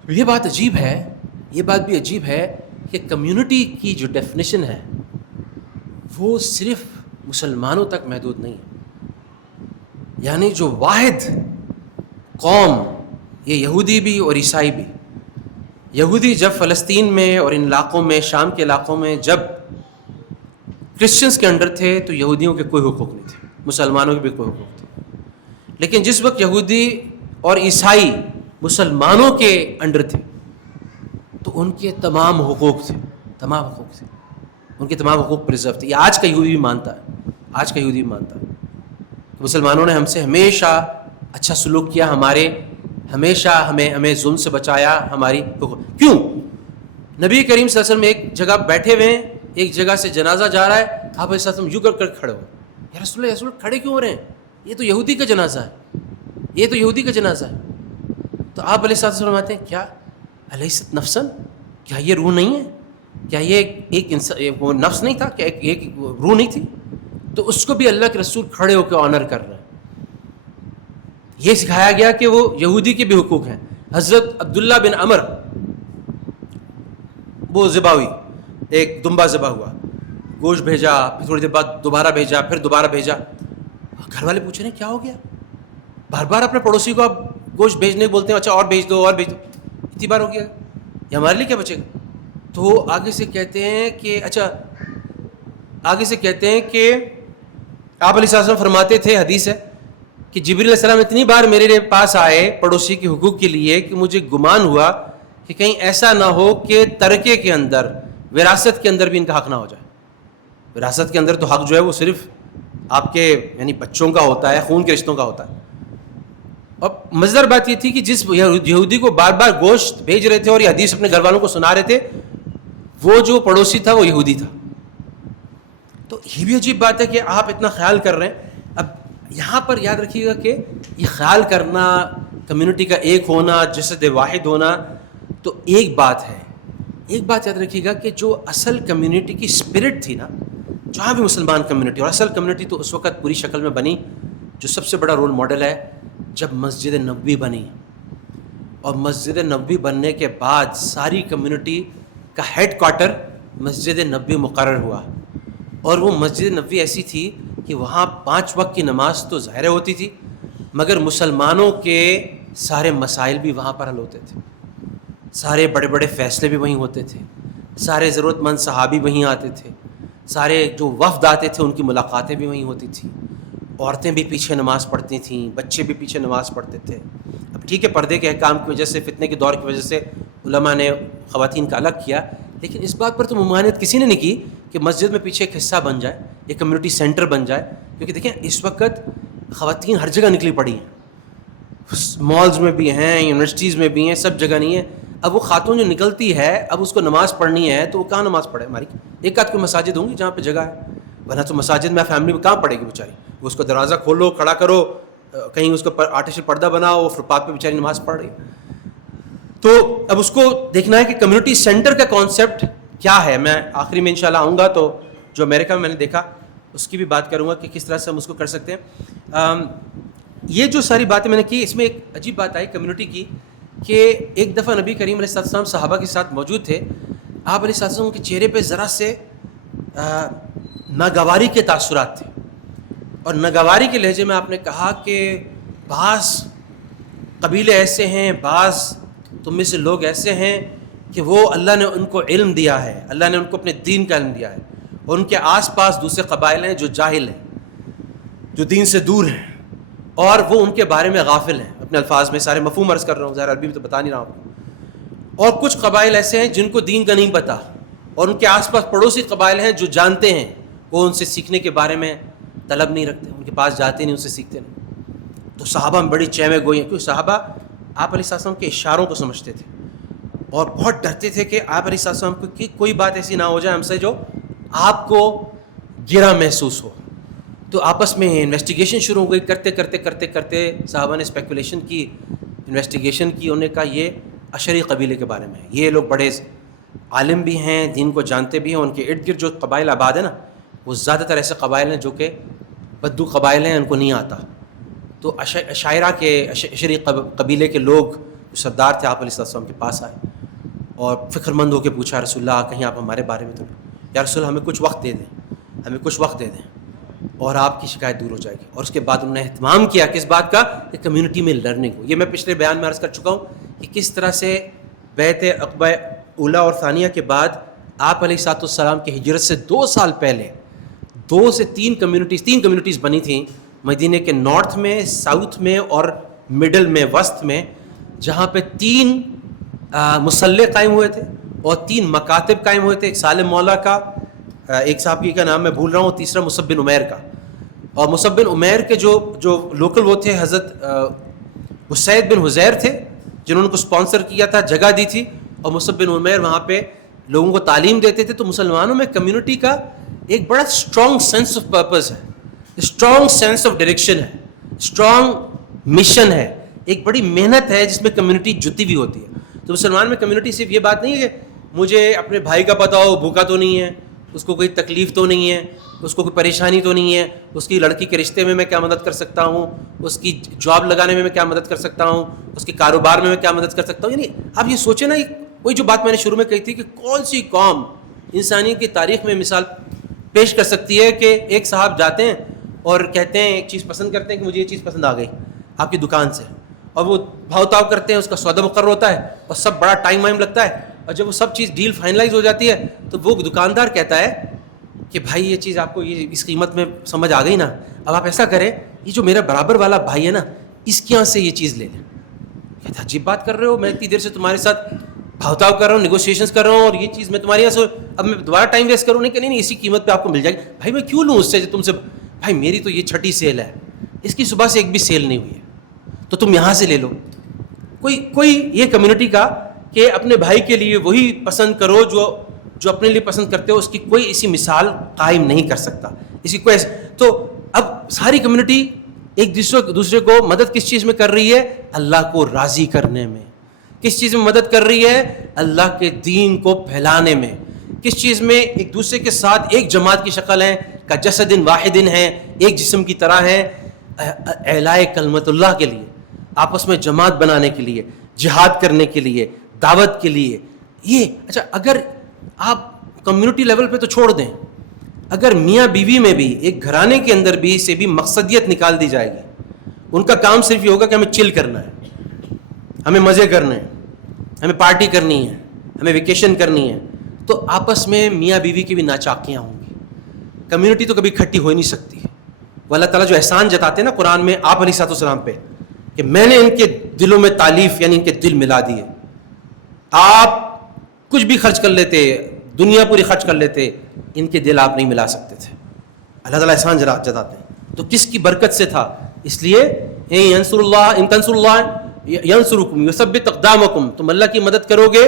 یہ بات عجیب ہے، یہ بات بھی عجیب ہے کہ کمیونٹی کی جو ڈیفینیشن ہے وہ صرف مسلمانوں تک محدود نہیں ہے. یعنی جو واحد قوم، یہ یہودی بھی اور عیسائی بھی. یہودی جب فلسطین میں اور ان علاقوں میں، شام کے علاقوں میں جب کرسچنز کے انڈر تھے تو یہودیوں کے کوئی حقوق نہیں تھے، مسلمانوں کے بھی کوئی حقوق تھے. لیکن جس وقت یہودی اور عیسائی مسلمانوں کے انڈر تھے تو ان کے تمام حقوق تھے، ان کے تمام حقوق پرزرو تھے. یہ آج کا یہودی بھی مانتا ہے، مسلمانوں نے ہم سے ہمیشہ اچھا سلوک کیا، ہمیشہ ہمیں ظلم سے بچایا، ہماری حقوق. کیوں؟ نبی کریم صلی اللہ علیہ وسلم ایک جگہ بیٹھے ہوئے ہیں، ایک جگہ سے جنازہ جا رہا ہے، آپ علیہ السلام یوں کر کھڑے ہو، یا رسول اللہ کھڑے کیوں ہو رہے ہیں؟ یہ تو یہودی کا جنازہ ہے. تو آپ علیہ السلام فرماتے ہیں کیا الیست نفسا، کیا یہ روح نہیں ہے؟ کیا یہ وہ نفس نہیں تھا؟ کیا ایک روح نہیں تھی؟ تو اس کو بھی اللہ کے رسول کھڑے ہو کے آنر کر رہے ہیں. یہ سکھایا گیا کہ وہ یہودی کے بھی حقوق ہیں. حضرت عبداللہ بن عمر، وہ ذبح ہوئی، ایک دمبا ذبح ہوا، گوشت بھیجا، پھر تھوڑی دیر بعد دوبارہ بھیجا، پھر دوبارہ بھیجا. گھر والے پوچھ رہے ہیں کیا ہو گیا؟ بار بار اپنے پڑوسی کو آپ گوشت بھیجنے بولتے ہیں، اچھا اور بھیج دو اور بھیج دو، اتنی بار ہو گیا، یہ ہمارے لیے کیا بچے گا؟ تو آگے سے کہتے ہیں کہ آپ علیہ السلام فرماتے تھے، حدیث ہے کہ جبریل علیہ السلام اتنی بار میرے پاس آئے پڑوسی کے حقوق کے لیے کہ مجھے گمان ہوا کہ کہیں ایسا نہ ہو کہ ترکے کے اندر، وراثت کے اندر بھی ان کا حق نہ ہو جائے. وراثت کے اندر تو حق جو ہے وہ صرف آپ کے یعنی بچوں کا ہوتا ہے، خون کے رشتوں کا ہوتا ہے. اور مزیدار بات یہ تھی کہ جس یہودی کو بار بار گوشت بھیج رہے تھے اور یہ حدیث اپنے گھر والوں کو سنا رہے تھے، وہ جو پڑوسی تھا وہ یہودی تھا. تو یہ بھی عجیب بات ہے کہ آپ اتنا خیال کر رہے ہیں. اب یہاں پر یاد رکھیے گا کہ یہ خیال کرنا، کمیونٹی کا ایک ہونا، جسد واحد ہونا تو ایک بات ہے. ایک بات یاد رکھیے گا کہ جو اصل کمیونٹی کی اسپرٹ تھی نا، جہاں بھی مسلمان کمیونٹی، اور اصل کمیونٹی تو اس وقت پوری شکل میں بنی، جو سب سے بڑا رول ماڈل ہے جب مسجد نبوی بنی. اور مسجد نبوی بننے کے بعد ساری کمیونٹی کا ہیڈ کوارٹر مسجد نبوی مقرر ہوا. اور وہ مسجد نبوی ایسی تھی کہ وہاں 5 وقت کی نماز تو ظاہر ہوتی تھی، مگر مسلمانوں کے سارے مسائل بھی وہاں پر حل ہوتے تھے، سارے بڑے بڑے فیصلے بھی وہیں ہوتے تھے، سارے ضرورت مند صحابی وہیں آتے تھے، سارے جو وفد آتے تھے ان کی ملاقاتیں بھی وہیں ہوتی تھیں. عورتیں بھی پیچھے نماز پڑھتی تھیں، بچے بھی پیچھے نماز پڑھتے تھے. اب ٹھیک ہے، پردے کے احکام کی وجہ سے، فتنے کے دور کی وجہ سے علماء نے خواتین کا الگ کیا، لیکن اس بات پر تو ممانعت کسی نے نہیں کی کہ مسجد میں پیچھے ایک حصہ بن جائے، ایک کمیونٹی سینٹر بن جائے. کیونکہ دیکھیں اس وقت خواتین ہر جگہ نکلی پڑی ہیں، مالز میں بھی ہیں، یونیورسٹیز میں بھی ہیں، سب جگہ نہیں ہیں. اب وہ خاتون جو نکلتی ہے، اب اس کو نماز پڑھنی ہے تو وہ کہاں نماز پڑھے؟ ہماری ایک آدھ کوئی مساجد ہوں گی جہاں پہ جگہ ہے، ورنہ تو مساجد میں فیملی میں کہاں پڑے گی بیچاری؟ وہ اس کو دروازہ کھولو، کھڑا کرو، کہیں اس کو آرٹیفیشل پردہ بناؤ، فٹ پاتھ پہ بیچاری نماز پڑھ رہی. تو اب اس کو دیکھنا ہے کہ کمیونٹی سینٹر کا کانسیپٹ کیا ہے. میں آخری میں انشاءاللہ آؤں گا تو جو امریکہ میں نے دیکھا اس کی بھی بات کروں گا کہ کس طرح سے ہم اس کو کر سکتے ہیں. یہ جو ساری باتیں میں نے کی، اس میں ایک عجیب بات آئی کمیونٹی کی کہ ایک دفعہ نبی کریم علیہ السلام صحابہ کے ساتھ موجود تھے. آپ علیہ السلام کے چہرے پہ ذرا سے ناگواری کے تاثرات تھے، اور ناگواری کے لہجے میں آپ نے کہا کہ بعض قبیلے ایسے ہیں، بعض تم میں سے لوگ ایسے ہیں کہ وہ اللہ نے ان کو علم دیا ہے، اللہ نے ان کو اپنے دین کا علم دیا ہے، اور ان کے آس پاس دوسرے قبائل ہیں جو جاہل ہیں، جو دین سے دور ہیں، اور وہ ان کے بارے میں غافل ہیں. اپنے الفاظ میں سارے مفہوم عرض کر رہا ہوں، ظاہر عربی میں تو بتا نہیں رہا ہوں. اور کچھ قبائل ایسے ہیں جن کو دین کا نہیں پتہ، اور ان کے آس پاس پڑوسی قبائل ہیں جو جانتے ہیں، وہ ان سے سیکھنے کے بارے میں طلب نہیں رکھتے، ان کے پاس جاتے نہیں، ان سے سیکھتے نہیں. تو صحابہ میں بڑی چہمے گوئی ہیں، کیونکہ صحابہ آپ علیہ السلام کے اشاروں کو سمجھتے تھے اور بہت ڈرتے تھے کہ آپ علیہ السلام کو کہ کوئی بات ایسی نہ ہو جائے ہم سے جو آپ کو گرا محسوس ہو. تو آپس میں انویسٹیگیشن شروع ہو گئی. کرتے صحابہ نے اسپیکولیشن کی، انویسٹیگیشن کی. انہوں نے کہا یہ اشری قبیلے کے بارے میں، یہ لوگ بڑے عالم بھی ہیں، دین کو جانتے بھی ہیں. ان کے ارد گرد جو قبائل آباد ہیں نا، وہ زیادہ تر ایسے قبائل ہیں جو کہ بدو قبائل ہیں، ان کو نہیں آتا. تو عشائرہ کے اشری قبیلے کے لوگ جو سردار تھے آپ علیہ السلام کے پاس آئے اور فکر مند ہو کے پوچھا، رسول اللہ کہیں آپ ہمارے بارے میں تو نہیں؟ یا رسول اللہ ہمیں کچھ وقت دے دیں، ہمیں کچھ وقت دے دیں اور آپ کی شکایت دور ہو جائے گی. اور اس کے بعد انہوں نے اہتمام کیا کس بات کا؟ کہ کمیونٹی میں لرننگ ہو. یہ میں پچھلے بیان میں عرض کر چکا ہوں کہ کس طرح سے بیعت عقبہ اولیٰ اور ثانیہ کے بعد آپ علیہ السلام کی ہجرت سے 2 سال پہلے 2 سے 3 کمیونٹیز بنی تھیں مدینے کے نارتھ میں، ساؤتھ میں اور مڈل میں، وسط میں، جہاں پہ 3 مصلح قائم ہوئے تھے اور 3 مکاتب قائم ہوئے تھے. ایک سالم مولا کا، ایک صحابی کا نام میں بھول رہا ہوں، تیسرا مصعب بن عمیر کا. اور مصعب بن عمیر کے جو لوکل وہ تھے حضرت اسید بن حذیر تھے، جنہوں نے کو اسپانسر کیا تھا، جگہ دی تھی. اور مصعب بن عمیر وہاں پہ لوگوں کو تعلیم دیتے تھے. تو مسلمانوں میں کمیونٹی کا ایک بڑا اسٹرانگ سینس آف پرپز ہے، اسٹرانگ سینس آف ڈائریکشن ہے، اسٹرانگ مشن ہے، ایک بڑی محنت ہے جس میں کمیونٹی جتی بھی ہوتی ہے. تو مسلمان میں کمیونٹی صرف یہ بات نہیں ہے کہ مجھے اپنے بھائی کا پتہ ہو، بھوکا تو نہیں ہے، اس کو کوئی تکلیف تو نہیں ہے، اس کو کوئی پریشانی تو نہیں ہے، اس کی لڑکی کے رشتے میں کیا مدد کر سکتا ہوں، اس کی جاب لگانے میں کیا مدد کر سکتا ہوں، اس کے کاروبار میں کیا مدد کر سکتا ہوں. یعنی آپ یہ سوچیں نا، وہی جو بات میں نے شروع میں کہی تھی کہ کون سی قوم انسانیت کی تاریخ میں مثال پیش کر سکتی ہے کہ ایک صاحب جاتے ہیں اور کہتے ہیں، ایک چیز پسند کرتے ہیں کہ مجھے یہ چیز پسند آ گئی. آپ کی دکان سے, اور وہ بھاؤ تاؤ کرتے ہیں, اس کا سودا مقرر ہوتا ہے اور سب بڑا ٹائم وائم لگتا ہے, اور جب وہ سب چیز ڈیل فائنلائز ہو جاتی ہے تو وہ دکاندار کہتا ہے کہ بھائی یہ چیز آپ کو یہ اس قیمت میں سمجھ آ گئی نا, اب آپ ایسا کریں, یہ جو میرا برابر والا بھائی ہے نا اس کے یہاں سے یہ چیز لے لیں. کہتا عجیب بات کر رہے ہو, میں اتنی دیر سے تمہارے ساتھ بھاؤ تاؤ کر رہا ہوں, نیگوشیشنز کر رہا ہوں, اور یہ چیز میں تمہارے یہاں سے اب میں دوبارہ ٹائم ویسٹ کروں, نہیں کہ نہیں اسی قیمت پہ آپ کو مل جائے گی. بھائی میں کیوں لوں اس سے تم سے, بھائی میری تو یہ چھٹی سیل ہے, اس کی صبح سے ایک بھی سیل نہیں ہوئی ہے, تو تم یہاں سے لے لو. کوئی یہ کمیونٹی کا کہ اپنے بھائی کے لیے وہی پسند کرو جو اپنے لیے پسند کرتے ہو, اس کی کوئی ایسی مثال قائم نہیں کر سکتا. اسی کوئی تو اب ساری کمیونٹی ایک دوسرے کو مدد کس چیز میں کر رہی ہے؟ اللہ کو راضی کرنے میں. کس چیز میں مدد کر رہی ہے؟ اللہ کے دین کو پھیلانے میں. کس چیز میں؟ ایک دوسرے کے ساتھ ایک جماعت کی شکل ہے, کا جسد واحد ہے, ایک جسم کی طرح ہے, اعلاء کلمت اللہ کے لیے, آپس میں جماعت بنانے کے لیے, جہاد کرنے کے لیے, دعوت کے لیے. یہ اچھا, اگر آپ کمیونٹی لیول پہ تو چھوڑ دیں, اگر میاں بیوی میں بھی ایک گھرانے کے اندر بھی سے بھی مقصدیت نکال دی جائے گی, ان کا کام صرف یہ ہوگا کہ ہمیں چل کرنا ہے, ہمیں مزے کرنے ہیں, ہمیں پارٹی کرنی ہے, ہمیں ویکیشن کرنی ہے, تو آپس میں میاں بیوی کی بھی ناچاکیاں ہوں گی. کمیونٹی تو کبھی اکٹھی ہو ہی نہیں سکتی. وہ اللہ تعالیٰ جو احسان جتاتے ہیں نا قرآن میں آپ علیہ السلام پہ, کہ میں نے ان کے دلوں میں تالیف یعنی ان کے دل ملا دیے. آپ کچھ بھی خرچ کر لیتے, دنیا پوری خرچ کر لیتے, ان کے دل آپ نہیں ملا سکتے تھے. اللہ تعالیٰ احسان جتاتے ہیں. تو کس کی برکت سے تھا؟ اس لیے ینصر اللہ ان تنصر اللہ ینصرکم یثبت اقدامکم, تم اللہ کی مدد کرو گے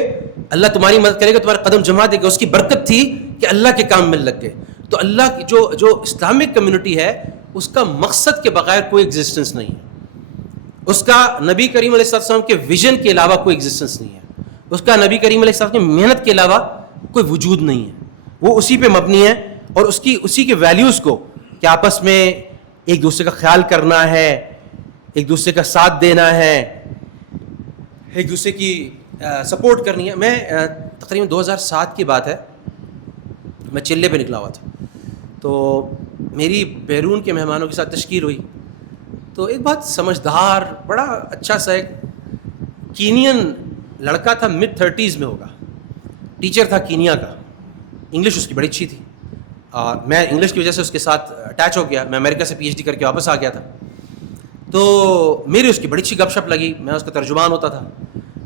اللہ تمہاری مدد کرے گا, تمہارا قدم جما دے گا. اس کی برکت تھی کہ اللہ کے کام میں لگ گئے. تو اللہ کی جو اسلامک کمیونٹی ہے اس کا مقصد کے بغیر کوئی ایگزسٹنس نہیں ہے. اس کا نبی کریم علیہ السلام کے ویژن کے علاوہ کوئی ایگزسٹنس نہیں ہے. اس کا نبی کریم علیہ السلام کی محنت کے علاوہ کوئی وجود نہیں ہے. وہ اسی پہ مبنی ہے, اور اسی کے ویلیوز کو کہ آپس میں ایک دوسرے کا خیال کرنا ہے, ایک دوسرے کا ساتھ دینا ہے, ایک دوسرے کی سپورٹ کرنی ہے. میں تقریباً 2007 کی بات ہے, میں چلے پہ نکلا ہوا تھا, تو میری بیرون کے مہمانوں کے ساتھ تشکیل ہوئی. تو ایک بہت سمجھدار بڑا اچھا سا ایک کینین لڑکا تھا, mid 30s میں ہوگا, ٹیچر تھا کینیا کا, انگلش اس کی بڑی اچھی تھی, اور میں انگلش کی وجہ سے اس کے ساتھ اٹیچ ہو گیا. میں امریکہ سے PhD کر کے واپس آ گیا تھا, تو میری اس کی بڑی اچھی گپ شپ لگی, میں اس کا ترجمان ہوتا تھا.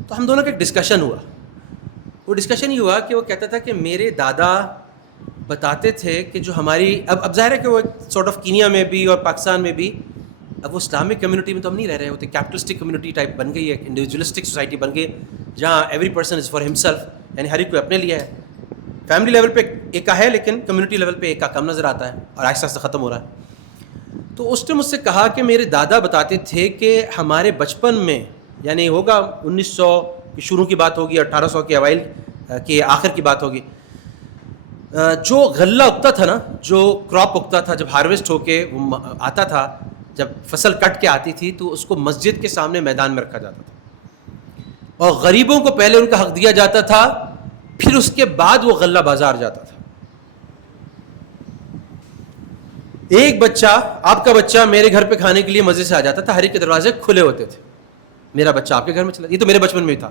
تو ہم دونوں کا ایک ڈسکشن ہوا. وہ ڈسکشن یہ ہوا کہ وہ کہتا تھا کہ میرے دادا بتاتے تھے کہ جو ہماری اب ظاہر ہے کہ وہ ایک سارٹ آف کینیا میں بھی اور پاکستان میں بھی, اب وہ اسلامک کمیونٹی میں تو ہم نہیں رہ رہے ہوتے, کیپٹلسٹک کمیونٹی ٹائپ بن گئی ہے, انڈیویجولسٹک سوسائٹی بن گئی, جہاں every person is for himself, یعنی ہر ایک کوئی اپنے لیے ہے. فیملی لیول پہ ایک کا ہے, لیکن کمیونٹی لیول پہ ایک کا کم نظر آتا ہے, اور آہستہ آہستہ ختم ہو رہا ہے. تو اس نے مجھ سے کہا کہ میرے دادا بتاتے تھے کہ ہمارے بچپن میں, یعنی ہوگا 1900 کی شروع کی بات ہوگی, 1800 کے اوائل کے آخر کی بات ہوگی, جو غلہ اگتا تھا نا, جو کراپ اگتا تھا, جب ہارویسٹ ہو کے وہ آتا تھا, جب فصل کٹ کے آتی تھی تو اس کو مسجد کے سامنے میدان میں رکھا جاتا تھا, اور غریبوں کو پہلے ان کا حق دیا جاتا تھا, پھر اس کے بعد وہ غلہ بازار جاتا تھا. ایک بچہ, آپ کا بچہ میرے گھر پہ کھانے کے لیے مزے سے آ جاتا تھا, ہر ایک کے دروازے کھلے ہوتے تھے, میرا بچہ آپ کے گھر میں چلا. یہ تو میرے بچپن میں ہی تھا.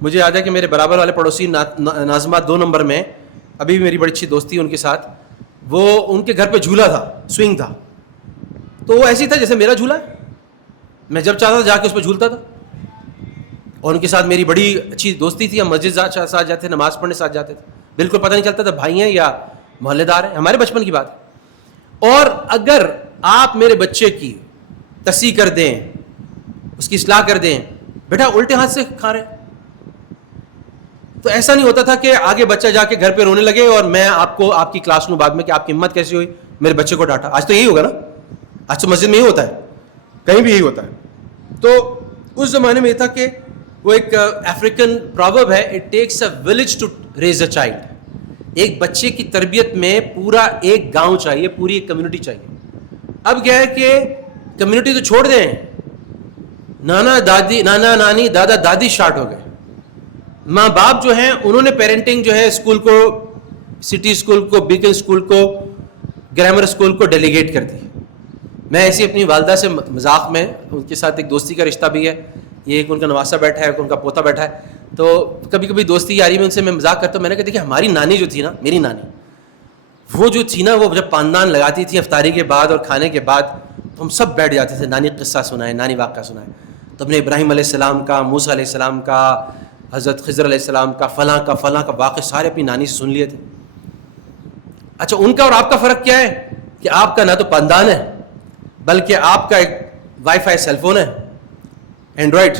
مجھے یاد ہے کہ میرے برابر والے پڑوسی ناظمہ 2 نمبر میں, ابھی بھی میری بڑی اچھی دوستی ان کے ساتھ, وہ ان کے گھر پہ جھولا تھا, سوئنگ تھا, تو وہ ایسی تھا جیسے میرا جھولا ہے, میں جب چاہتا تھا جا کے اس پہ جھولتا تھا. اور ان کے ساتھ میری بڑی اچھی دوستی تھی, ہم مسجد ساتھ جاتے تھے, نماز پڑھنے ساتھ جاتے تھے, بالکل پتہ نہیں چلتا تھا بھائی ہیں یا محلے دار ہیں, ہمارے بچپن کی بات ہے. اور اگر آپ میرے بچے کی تصحیح کر دیں, اس کی اصلاح کر دیں, بیٹا الٹے ہاتھ سے کھا رہے, تو ایسا نہیں ہوتا تھا کہ آگے بچہ جا کے گھر پہ رونے لگے اور میں آپ کو آپ کی کلاس لوں بعد میں کہ آپ کی ہمت کیسی ہوئی, میرے بچے کو ڈانٹا. آج تو یہی ہوگا نا, آج تو مسجد میں یہی ہوتا ہے, کہیں بھی یہی ہوتا ہے. تو اس زمانے میں یہ تھا کہ وہ ایک افریقن پراورب ہے, it takes a village to raise a child. ایک بچے کی تربیت میں پورا ایک گاؤں چاہیے, پوری ایک کمیونٹی چاہیے. اب کیا ہے کہ کمیونٹی تو چھوڑ دیں, نانا نانی دادا دادی شارٹ ہو گئے. ماں باپ جو ہیں انہوں نے پیرنٹنگ جو ہے اسکول کو, سٹی اسکول کو, بیکن اسکول کو, گرامر اسکول کو ڈیلیگیٹ کر دی. میں ایسی اپنی والدہ سے مذاق میں، ان کے ساتھ ایک دوستی کا رشتہ بھی ہے، یہ ایک ان کا نواسہ بیٹھا ہے، ایک ان کا پوتا بیٹھا ہے، تو کبھی کبھی دوستی یاری میں ان سے میں مذاق کرتا ہوں. میں نے کہا دیکھیے ہماری نانی جو تھی نا، میری نانی، وہ جو تھی نا، وہ جب پاندان لگاتی تھی افطاری کے بعد اور کھانے کے بعد، تو ہم سب بیٹھ جاتے تھے، نانی قصہ سنائے، نانی واقعہ سنائے. تو ہم نے ابراہیم علیہ السلام کا، موسیٰ علیہ السلام کا، حضرت خضر علیہ السلام کا، فلاں کا واقعہ سارے اپنی نانی سے سن لیے تھے. اچھا ان کا اور آپ کا فرق کیا ہے کہ آپ کا نہ تو پاندان ہے بلکہ آپ کا ایک وائی فائی سیل فون ہے اینڈرائڈ،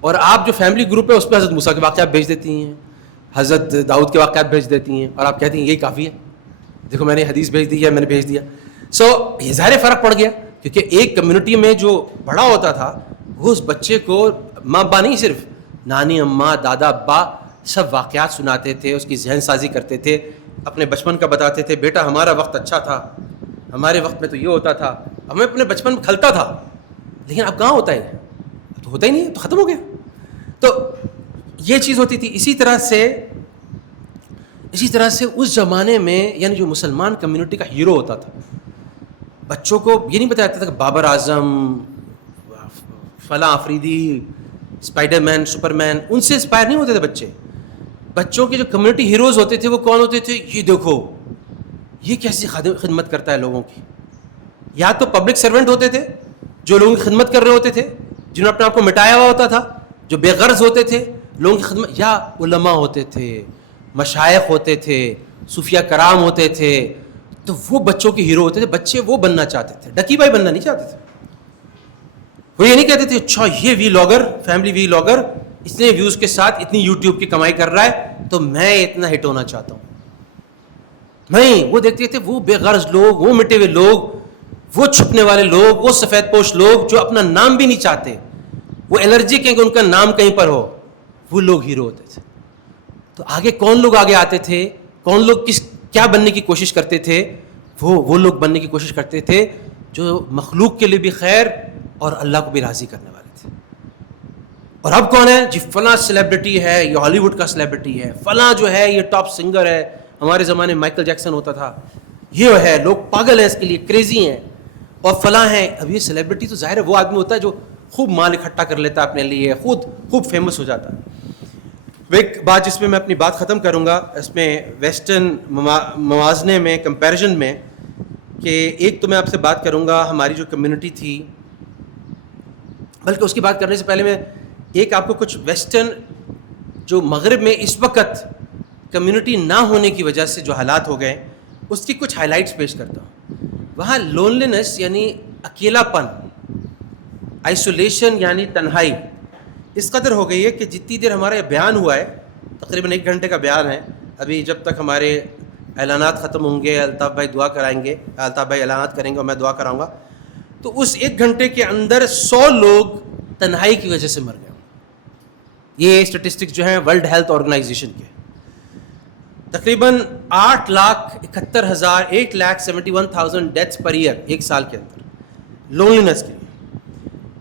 اور آپ جو فیملی گروپ ہے اس میں حضرت موسیٰ کے واقعات بھیج دیتی ہیں، حضرت داؤد کے واقعات بھیج دیتی ہیں، اور آپ کہتی ہیں یہی کافی ہے، دیکھو میں نے حدیث بھیج دی ہے، میں نے بھیج دیا. سو یہ ظاہر فرق پڑ گیا، کیونکہ ایک کمیونٹی میں جو بڑا ہوتا تھا وہ اس بچے کو ماں ابا نہیں، صرف نانی اماں دادا ابا سب واقعات سناتے تھے، اس کی ذہن سازی کرتے تھے، اپنے بچپن کا بتاتے تھے، بیٹا ہمارا وقت اچھا تھا، ہمارے وقت میں تو یہ ہوتا تھا، ہمیں اپنے بچپن میں کھلتا تھا. لیکن اب کہاں ہوتا ہے، تو ہوتا ہی نہیں ہے، تو ختم ہو گیا. تو یہ چیز ہوتی تھی. اسی طرح سے اس زمانے میں یعنی جو مسلمان کمیونٹی کا ہیرو ہوتا تھا، بچوں کو یہ نہیں بتایا جاتا تھا کہ بابر اعظم، فلاں آفریدی، اسپائڈر مین، سپر مین، ان سے انسپائر نہیں ہوتے تھے بچے. بچوں کے جو کمیونٹی ہیروز ہوتے تھے وہ کون ہوتے تھے؟ یہ دیکھو یہ کیسی خدمت کرتا ہے لوگوں کی. یا تو پبلک سرونٹ ہوتے تھے جو لوگوں کی خدمت کر رہے ہوتے تھے، جنہوں نے اپنے آپ کو مٹایا ہوا ہوتا تھا، جو بے غرض ہوتے تھے لوگوں کی خدمت، یا علماء ہوتے تھے، مشائخ ہوتے تھے، صوفیہ کرام ہوتے تھے. تو وہ بچوں کے ہیرو ہوتے تھے. بچے وہ بننا چاہتے تھے، ڈکی بھائی بننا نہیں چاہتے تھے. وہ یہ نہیں کہتے تھے اچھا یہ ویلاگر، فیملی ویلاگر اتنے ویوز کے ساتھ اتنی یوٹیوب کی کمائی کر رہا ہے تو میں اتنا ہٹ ہونا چاہتا ہوں. نہیں، وہ دیکھتے تھے وہ بے غرض لوگ، وہ مٹے ہوئے لوگ، وہ چھپنے والے لوگ، وہ سفید پوش لوگ جو اپنا نام بھی نہیں چاہتے، وہ الرجک ہیں کہ ان کا نام کہیں پر ہو، وہ لوگ ہیرو ہوتے تھے. تو آگے کون لوگ آگے آتے تھے، کون لوگ کیا بننے کی کوشش کرتے تھے؟ وہ لوگ بننے کی کوشش کرتے تھے جو مخلوق کے لیے بھی خیر اور اللہ کو بھی راضی کرنے والے تھے. اور اب کون ہے جی؟ فلاں سیلیبریٹی ہے، یہ ہالی ووڈ کا سیلیبریٹی ہے، فلاں جو ہے یہ ٹاپ سنگر ہے، ہمارے زمانے میں مائیکل جیکسن ہوتا تھا، یہ ہے، لوگ پاگل ہیں اس کے لیے، کریزی ہیں، اور فلاں ہیں. اب یہ سیلیبریٹی تو ظاہر ہے وہ آدمی ہوتا ہے جو خوب مال اکٹھا کر لیتا ہے اپنے لیے، خوب فیمس ہو جاتا ہے. ایک بات جس میں اپنی بات ختم کروں گا اس میں ویسٹرن موازنے میں، کمپیریزن میں، کہ ایک تو میں آپ سے بات کروں گا ہماری جو کمیونٹی تھی، بلکہ اس کی بات کرنے سے پہلے میں ایک آپ کو کچھ ویسٹرن جو مغرب میں اس وقت کمیونٹی نہ ہونے کی وجہ سے جو حالات ہو گئے اس کی کچھ ہائی لائٹس پیش کرتا ہوں. وہاں لونلینس یعنی اکیلا پن، آئسولیشن یعنی تنہائی اس قدر ہو گئی ہے کہ جتنی دیر ہمارا یہ بیان ہوا ہے، تقریباً 1 گھنٹے کا بیان ہے، ابھی جب تک ہمارے اعلانات ختم ہوں گے، الطاف بھائی دعا کرائیں گے، الطاف بھائی اعلانات کریں گے اور میں دعا کراؤں گا، تو اس 1 گھنٹے کے اندر 100 لوگ تنہائی کی وجہ سے مر گئے. یہ اسٹیٹسٹکس جو ہیں ورلڈ ہیلتھ آرگنائزیشن کے، تقریباً 8,71,000 ڈیتھس پر ایئر ایک سال کے اندر لونلینس کے لیے.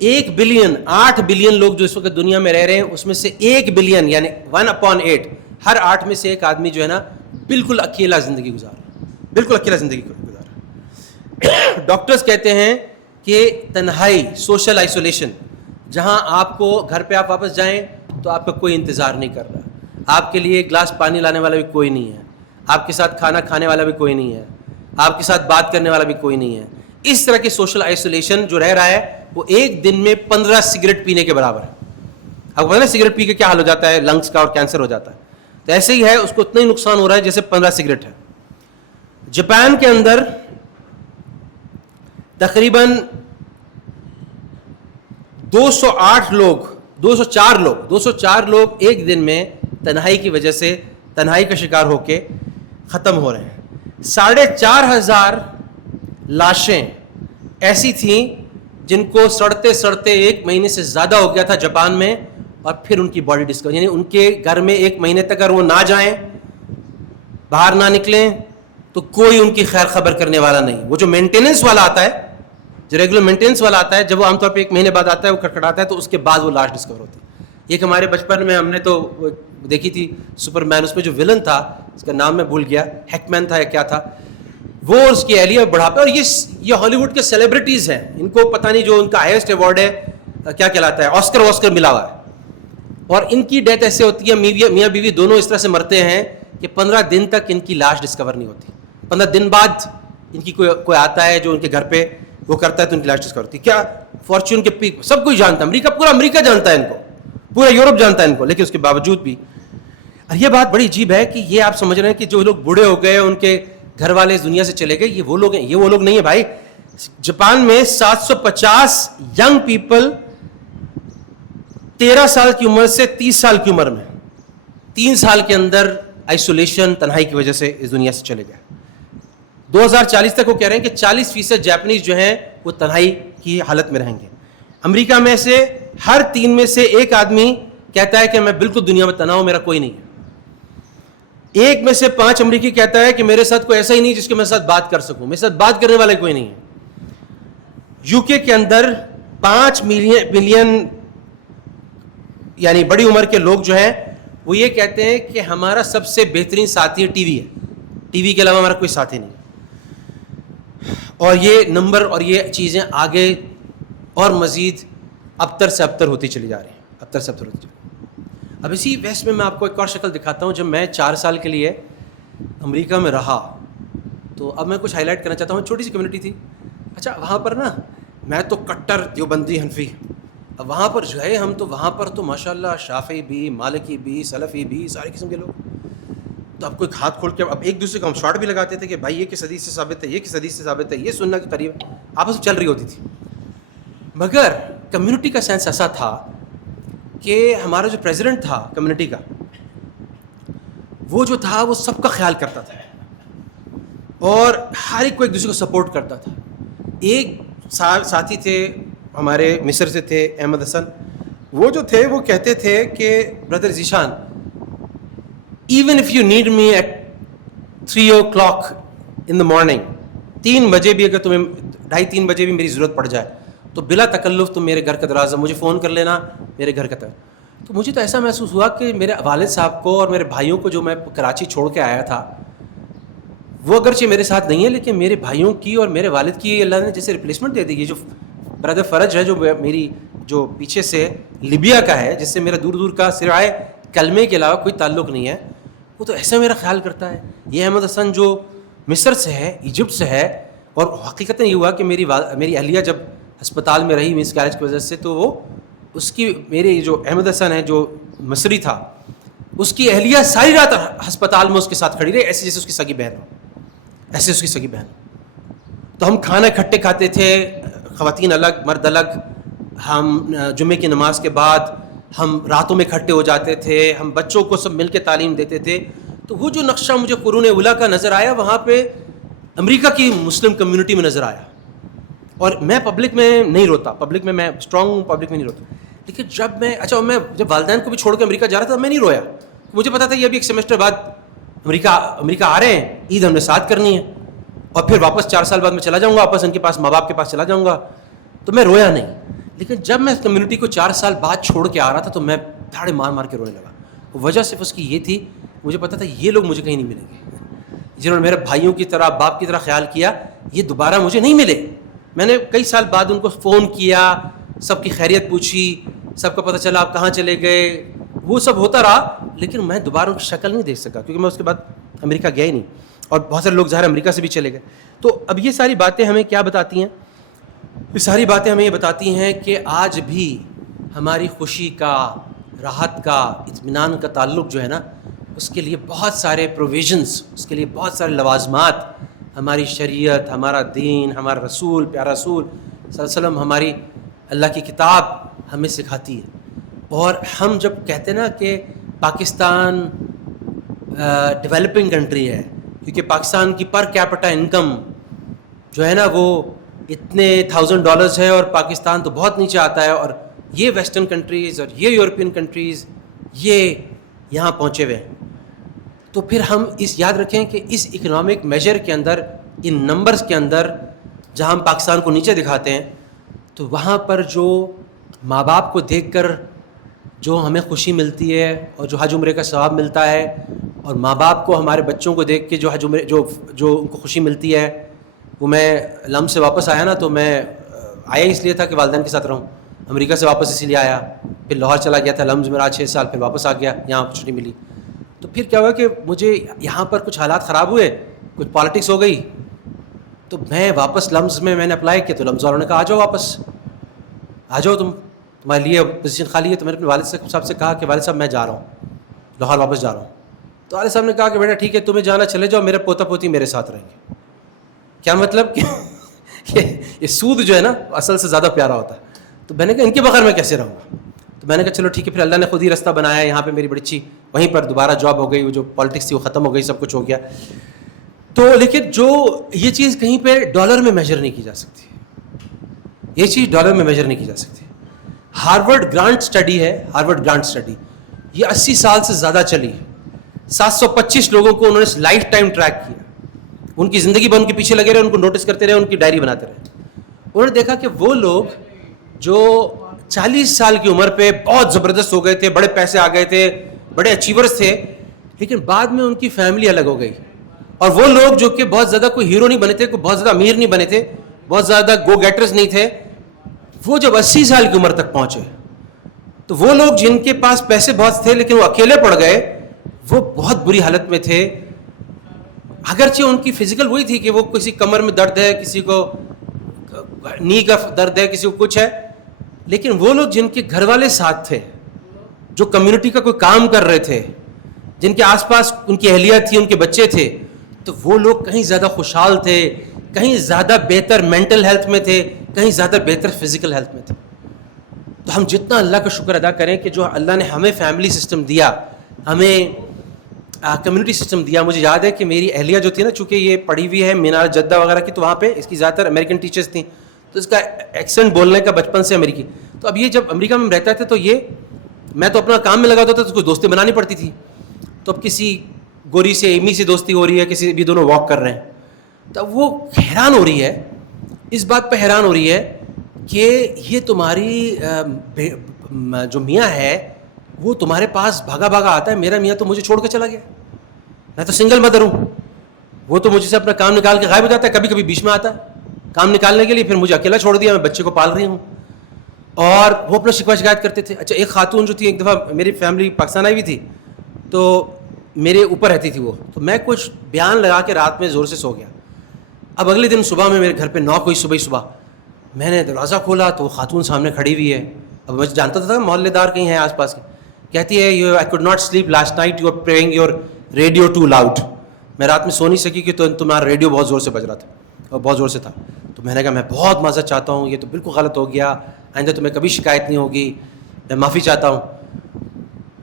1 بلین 8 بلین لوگ جو اس وقت دنیا میں رہ رہے ہیں اس میں سے 1 بلین یعنی 1/8، ہر 8 میں سے ایک آدمی جو ہے نا بالکل اکیلا زندگی گزار رہا ہے، بالکل اکیلا زندگی گزار رہا ہے. ڈاکٹرز کہتے ہیں کہ تنہائی، سوشل آئسولیشن، جہاں آپ کو گھر پہ آپ واپس جائیں تو آپ کا کوئی انتظار نہیں کر رہا، آپ کے لیے ایک گلاس پانی لانے والا بھی کوئی نہیں ہے، آپ کے ساتھ کھانا کھانے والا بھی کوئی نہیں ہے، آپ کے ساتھ بات کرنے والا بھی کوئی نہیں ہے. اس طرح کی سوشل آئسولیشن جو رہ رہا ہے وہ ایک دن میں 15 سگریٹ پینے کے برابر ہے. آپ کو پتہ ہے سگریٹ پی کے کیا حال ہو جاتا ہے، لنگس کا اور کینسر ہو جاتا ہے، تو ایسے ہی ہے، اس کو اتنا ہی نقصان ہو رہا ہے جیسے 15 سگریٹ ہے. جاپان کے اندر تقریباً 204 لوگ ایک دن میں تنہائی کی وجہ سے تنہائی کا شکار ہو کے ختم ہو رہے ہیں. 4,500 لاشیں ایسی تھیں جن کو سڑتے 1 مہینے سے زیادہ ہو گیا تھا جاپان میں، اور پھر ان کی باڈی ڈسکور، یعنی ان کے گھر میں 1 مہینے تک اگر وہ نہ جائیں، باہر نہ نکلیں، تو کوئی ان کی خیر خبر کرنے والا نہیں. وہ جو مینٹیننس والا آتا ہے، جو ریگولر مینٹیننس والا آتا ہے، جب وہ عام طور پہ 1 مہینے بعد آتا ہے، وہ کھٹکھٹاتا ہے، تو اس کے بعد وہ لاش ڈسکور ہوتی ہے. ایک ہمارے بچپن میں ہم نے تو دیکھی تھی سپر مین، اس میں جو ولن تھا اس کا نام میں بھول گیا، ہیک مین تھا یا کیا تھا، وہ اس کی اہلیہ بڑھاپے. اور یہ ہالی ووڈ کے سیلیبریٹیز ہیں, ان کو پتہ نہیں جو ان کا ہائیسٹ ایوارڈ ہے کیا کہلاتا ہے, آسکر ملا ہوا ہے. اور ان کی ڈیتھ ایسے ہوتی ہے, میاں بیوی دونوں اس طرح سے مرتے ہیں کہ 15 دن تک ان کی لاش ڈسکور نہیں ہوتی. 15 دن بعد ان کی کوئی آتا ہے جو ان کے گھر پہ وہ کرتا ہے تو ان کی لاش ڈسکور ہوتی ہے. کیا فارچون کے پیک سب کوئی جانتا ہے, پورا امریکہ جانتا ہے ان کو, پورا یورپ جانتا ہے ان کو, لیکن اس کے باوجود بھی. اور یہ بات بڑی عجیب ہے کہ یہ آپ سمجھ رہے ہیں کہ جو لوگ بوڑھے ہو گئے, ان کے گھر والے اس دنیا سے چلے گئے, یہ وہ لوگ ہیں. یہ وہ لوگ نہیں ہیں بھائی. جاپان میں 750 ینگ پیپل 13 سال کی عمر سے 30 سال کی عمر میں 3 سال کے اندر آئسولیشن, تنہائی کی وجہ سے اس دنیا سے چلے گئے. 2040 تک وہ کہہ رہے ہیں کہ 40% جاپنیز جو ہیں وہ تنہائی کی حالت میں رہیں گے. امریکہ میں سے ہر 3 میں سے 1 آدمی کہتا ہے کہ میں بالکل دنیا میں تنہا ہوں, میرا کوئی نہیں ہے. 1 میں سے 5 امریکی کہتا ہے کہ میرے ساتھ کوئی ایسا ہی نہیں جس کے میرے ساتھ بات کر سکوں, میرے ساتھ بات کرنے والا کوئی نہیں ہے. یو کے اندر 5 ملین یعنی بڑی عمر کے لوگ جو ہیں وہ یہ کہتے ہیں کہ ہمارا سب سے بہترین ساتھی ٹی وی ہے, ٹی وی کے علاوہ ہمارا کوئی ساتھی نہیں. اور یہ نمبر اور یہ چیزیں آگے اور مزید ابتر سے ابتر ہوتی چلی جا رہی ہیں, ابتر سے ابتر ہوتی چلی. اب اسی بحث میں آپ کو ایک اور شکل دکھاتا ہوں. جب میں 4 سال کے لیے امریکہ میں رہا تو اب میں کچھ ہائی لائٹ کرنا چاہتا ہوں. چھوٹی سی کمیونٹی تھی. اچھا وہاں پر نا میں تو کٹر دیوبندی حنفی, اب وہاں پر جو ہے ہم تو وہاں پر تو ماشاء اللہ شافعی بھی, مالکی بھی, سلفی بھی, سارے قسم کے لوگ. تو اب کوئی ہاتھ کھول کے اب ایک دوسرے کو ہم شارٹ بھی لگاتے تھے کہ بھائی یہ کس حدیث سے ثابت ہے, یہ کس حدیث سے ثابت ہے, یہ سننا کے قریب آپس میں چل رہی ہوتی تھی. مگر کمیونٹی کا سینس ایسا تھا کہ ہمارا جو پریزیڈنٹ تھا کمیونٹی کا, وہ جو تھا وہ سب کا خیال کرتا تھا اور ہر ایک کو ایک دوسرے کو سپورٹ کرتا تھا. ایک ساتھی تھے ہمارے مصر سے تھے, احمد حسن, وہ جو تھے وہ کہتے تھے کہ brother Zeeshan, even if you need me at 3 o'clock in the morning, 3 بجے بھی اگر تمہیں 2:30-3 بجے بھی میری ضرورت پڑ جائے تو بلا تکلف تم میرے گھر کا دروازہ مجھے فون کر لینا, میرے گھر کا تو مجھے تو ایسا محسوس ہوا کہ میرے والد صاحب کو اور میرے بھائیوں کو جو میں کراچی چھوڑ کے آیا تھا وہ اگرچہ میرے ساتھ نہیں ہے, لیکن میرے بھائیوں کی اور میرے والد کی اللہ نے جیسے ریپلیسمنٹ دے دی. یہ جو برادر فرج ہے جو میری جو پیچھے سے لیبیا کا ہے, جس سے میرا دور دور کا سوائے کلمے کے علاوہ کوئی تعلق نہیں ہے, وہ تو ایسا میرا خیال کرتا ہے. یہ احمد حسن جو مصر سے ہے, ایجپٹ سے ہے, اور حقیقتاً یہ ہوا کہ میری اہلیہ جب ہسپتال میں رہی مس کیریج کی وجہ سے, تو وہ اس کی میرے جو احمد حسن ہے جو مصری تھا, اس کی اہلیہ ساری رات ہسپتال میں اس کے ساتھ کھڑی رہی, ایسے جیسے اس کی سگی بہن ہو, ایسے اس کی سگی بہن. تو ہم کھانا اکٹھے کھاتے تھے, خواتین الگ مرد الگ. ہم جمعے کی نماز کے بعد ہم راتوں میں اکٹھے ہو جاتے تھے, ہم بچوں کو سب مل کے تعلیم دیتے تھے. تو وہ جو نقشہ مجھے قرون اولیٰ کا نظر آیا, وہاں پہ امریکہ کی مسلم کمیونٹی میں نظر آیا. اور میں پبلک میں نہیں روتا, پبلک میں اسٹرانگ ہوں, پبلک میں نہیں روتا. لیکن جب میں جب والدین کو بھی چھوڑ کے امریکہ جا رہا تھا میں نہیں رویا. مجھے پتا تھا یہ ابھی 1 سیمسٹر بعد امریکہ آ رہے ہیں, عید ہم نے ساتھ کرنی ہے, اور پھر واپس 4 سال بعد میں چلا جاؤں گا واپس ان کے پاس, ماں باپ کے پاس چلا جاؤں گا. تو میں رویا نہیں. لیکن جب میں کمیونٹی کو 4 سال بعد چھوڑ کے آ رہا تھا تو میں دھاڑے مار مار کے رونے لگا. وجہ صرف اس کی یہ تھی, مجھے پتا تھا یہ لوگ مجھے کہیں نہیں ملیں گے, جنہوں نے میرے بھائیوں کی طرح باپ کی طرح خیال کیا, یہ دوبارہ مجھے نہیں ملے. میں نے کئی سال بعد ان کو فون کیا, سب کی خیریت پوچھی, سب کا پتہ چلا آپ کہاں چلے گئے, وہ سب ہوتا رہا, لیکن میں دوبارہ ان کی شکل نہیں دیکھ سکا کیونکہ میں اس کے بعد امریکہ گیا ہی نہیں, اور بہت سارے لوگ ظاہر امریکہ سے بھی چلے گئے. تو اب یہ ساری باتیں ہمیں کیا بتاتی ہیں؟ یہ ساری باتیں ہمیں یہ بتاتی ہیں کہ آج بھی ہماری خوشی کا, راحت کا, اطمینان کا تعلق جو ہے نا, اس کے لیے بہت سارے پروویژنس, اس کے لیے بہت سارے لوازمات ہماری شریعت, ہمارا دین, ہمارا رسول, پیارا رسول صلی اللہ علیہ وسلم, ہماری اللہ کی کتاب ہمیں سکھاتی ہے. اور ہم جب کہتے ہیں نا کہ پاکستان ڈیولپنگ کنٹری ہے, کیونکہ پاکستان کی پر کیپٹا انکم جو ہے نا وہ اتنے $1000 ہے, اور پاکستان تو بہت نیچے آتا ہے, اور یہ ویسٹرن کنٹریز اور یہ یورپین کنٹریز یہ یہاں پہنچے ہوئے ہیں. تو پھر ہم یاد رکھیں کہ اس اکنامک میجر کے اندر, ان نمبرز کے اندر, جہاں ہم پاکستان کو نیچے دکھاتے ہیں, تو وہاں پر جو ماں باپ کو دیکھ کر جو ہمیں خوشی ملتی ہے اور جو حج عمرے کا ثواب ملتا ہے, اور ماں باپ کو ہمارے بچوں کو دیکھ کے جو ان کو خوشی ملتی ہے، وہ میں لمس سے واپس آیا نا تو میں آیا اس لیے تھا کہ والدین کے ساتھ رہوں. امریکہ سے واپس اسی لیے آیا، پھر لاہور چلا گیا تھا لمس میں رہا 6 سال، پھر واپس آ گیا، یہاں اپرچونیٹی ملی. تو پھر کیا ہوا کہ مجھے یہاں پر کچھ حالات خراب ہوئے، کچھ پالیٹکس ہو گئی، تو میں واپس لمس میں نے اپلائی کیا. تو لمس والوں نے کہا آ جاؤ واپس، آ جاؤ تمہارے لیے پوزیشن خالی ہے. تو میں نے اپنے والد صاحب سے کہا کہ والد صاحب میں جا رہا ہوں لاہور، واپس جا رہا ہوں. تو والد صاحب نے کہا کہ بیٹا ٹھیک ہے تمہیں جانا چلے جاؤ، میرا پوتا پوتی میرے ساتھ رہیں گے. کیا مطلب کہ یہ سود جو ہے نا اصل سے زیادہ پیارا ہوتا ہے. تو میں نے کہا ان کے بغیر میں کیسے رہوں گا. تو میں نے کہا چلو ٹھیک ہے. پھر اللہ نے خود ہی رستہ بنایا، یہاں پہ میری بڑی اچھی وہیں پر دوبارہ جاب ہو گئی، وہ جو پالیٹکس تھی وہ ختم ہو گئی، سب کچھ ہو گیا. تو لیکن جو یہ چیز کہیں پہ ڈالر میں میجر نہیں کی جا سکتی، یہ چیز ڈالر میں میجر نہیں کی جا سکتی. ہارورڈ گرانٹ اسٹڈی ہے، ہارورڈ گرانٹ اسٹڈی یہ 80 سال سے زیادہ چلی ہے. 725 لوگوں کو انہوں نے لائف ٹائم ٹریک کیا، ان کی زندگی بھر ان کے پیچھے لگے رہے، ان کو نوٹس کرتے رہے، ان کی ڈائری بناتے رہے. انہوں نے دیکھا کہ وہ لوگ جو 40 سال کی عمر پہ بہت زبردست ہو گئے تھے، بڑے پیسے آ گئے تھے، بڑے اچیورز تھے، لیکن بعد میں ان کی فیملی الگ ہو گئی. اور وہ لوگ جو کہ بہت زیادہ کوئی ہیرو نہیں بنے تھے، کوئی بہت زیادہ امیر نہیں بنے تھے، بہت زیادہ گو گیٹرز نہیں تھے، وہ جب 80 سال کی عمر تک پہنچے تو وہ لوگ جن کے پاس پیسے بہت تھے لیکن وہ اکیلے پڑ گئے، وہ بہت بری حالت میں تھے. اگرچہ ان کی فزیکل وہی تھی کہ وہ کسی کمر میں درد ہے، کسی کو نی کا درد ہے، کسی کو کچھ ہے، لیکن وہ لوگ جن کے گھر والے ساتھ تھے، جو کمیونٹی کا کوئی کام کر رہے تھے، جن کے آس پاس ان کی اہلیہ تھی، ان کے بچے تھے، تو وہ لوگ کہیں زیادہ خوشحال تھے، کہیں زیادہ بہتر مینٹل ہیلتھ میں تھے، کہیں زیادہ بہتر فزیکل ہیلتھ میں تھے. تو ہم جتنا اللہ کا شکر ادا کریں کہ جو اللہ نے ہمیں فیملی سسٹم دیا، ہمیں کمیونٹی سسٹم دیا. مجھے یاد ہے کہ میری اہلیہ جو تھی نا، چونکہ یہ پڑھی ہوئی ہے مینار جدہ وغیرہ کی، تو وہاں پہ اس کی زیادہ تر امریکن ٹیچرز تھیں، تو اس کا ایکسنٹ بولنے کا بچپن سے امریکی. تو اب یہ جب امریکہ میں رہتا تھا تو یہ میں تو اپنا کام میں لگا ہوتا تھا، تو کچھ دوستی بنانی پڑتی تھی. تو اب کسی گوری سے ایمی سے دوستی ہو رہی ہے، کسی بھی دونوں واک کر رہے ہیں، تو وہ حیران ہو رہی ہے، اس بات پہ حیران ہو رہی ہے کہ یہ تمہاری جو میاں ہے وہ تمہارے پاس بھاگا بھاگا آتا ہے، میرا میاں تو مجھے چھوڑ کے چلا گیا، میں تو سنگل مدر ہوں، وہ تو مجھ سے اپنا کام نکال کے غائب ہو جاتا ہے، کبھی کبھی بیچ میں آتا ہے کام نکالنے کے لیے، پھر مجھے اکیلا چھوڑ دیا، میں بچے کو پال رہی ہوں. اور وہ اپنا شکوہ شکایت کرتے تھے. اچھا ایک خاتون جو تھی، ایک دفعہ میری فیملی پاکستان آئی ہوئی تھی، تو میرے اوپر رہتی تھی وہ، تو میں کچھ بیان لگا کے رات میں زور سے سو گیا. اب اگلے دن صبح میں میرے گھر پہ نوک ہوئی، صبح میں نے دروازہ کھولا تو وہ خاتون سامنے کھڑی ہوئی ہے. اب میں جانتا تھا محلے دار کہیں ہیں آس پاس کے. کہتی ہے I could not sleep last night, you are playing your radio too loud. میں رات میں سو نہیں سکی کہ تمہارا ریڈیو بہت زور سے بج رہا تھا اور بہت زور سے تھا. تو میں نے کہا میں بہت معذرت چاہتا ہوں، یہ تو بالکل غلط ہو گیا، آئندہ تمہیں کبھی شکایت نہیں ہوگی، میں معافی چاہتا ہوں.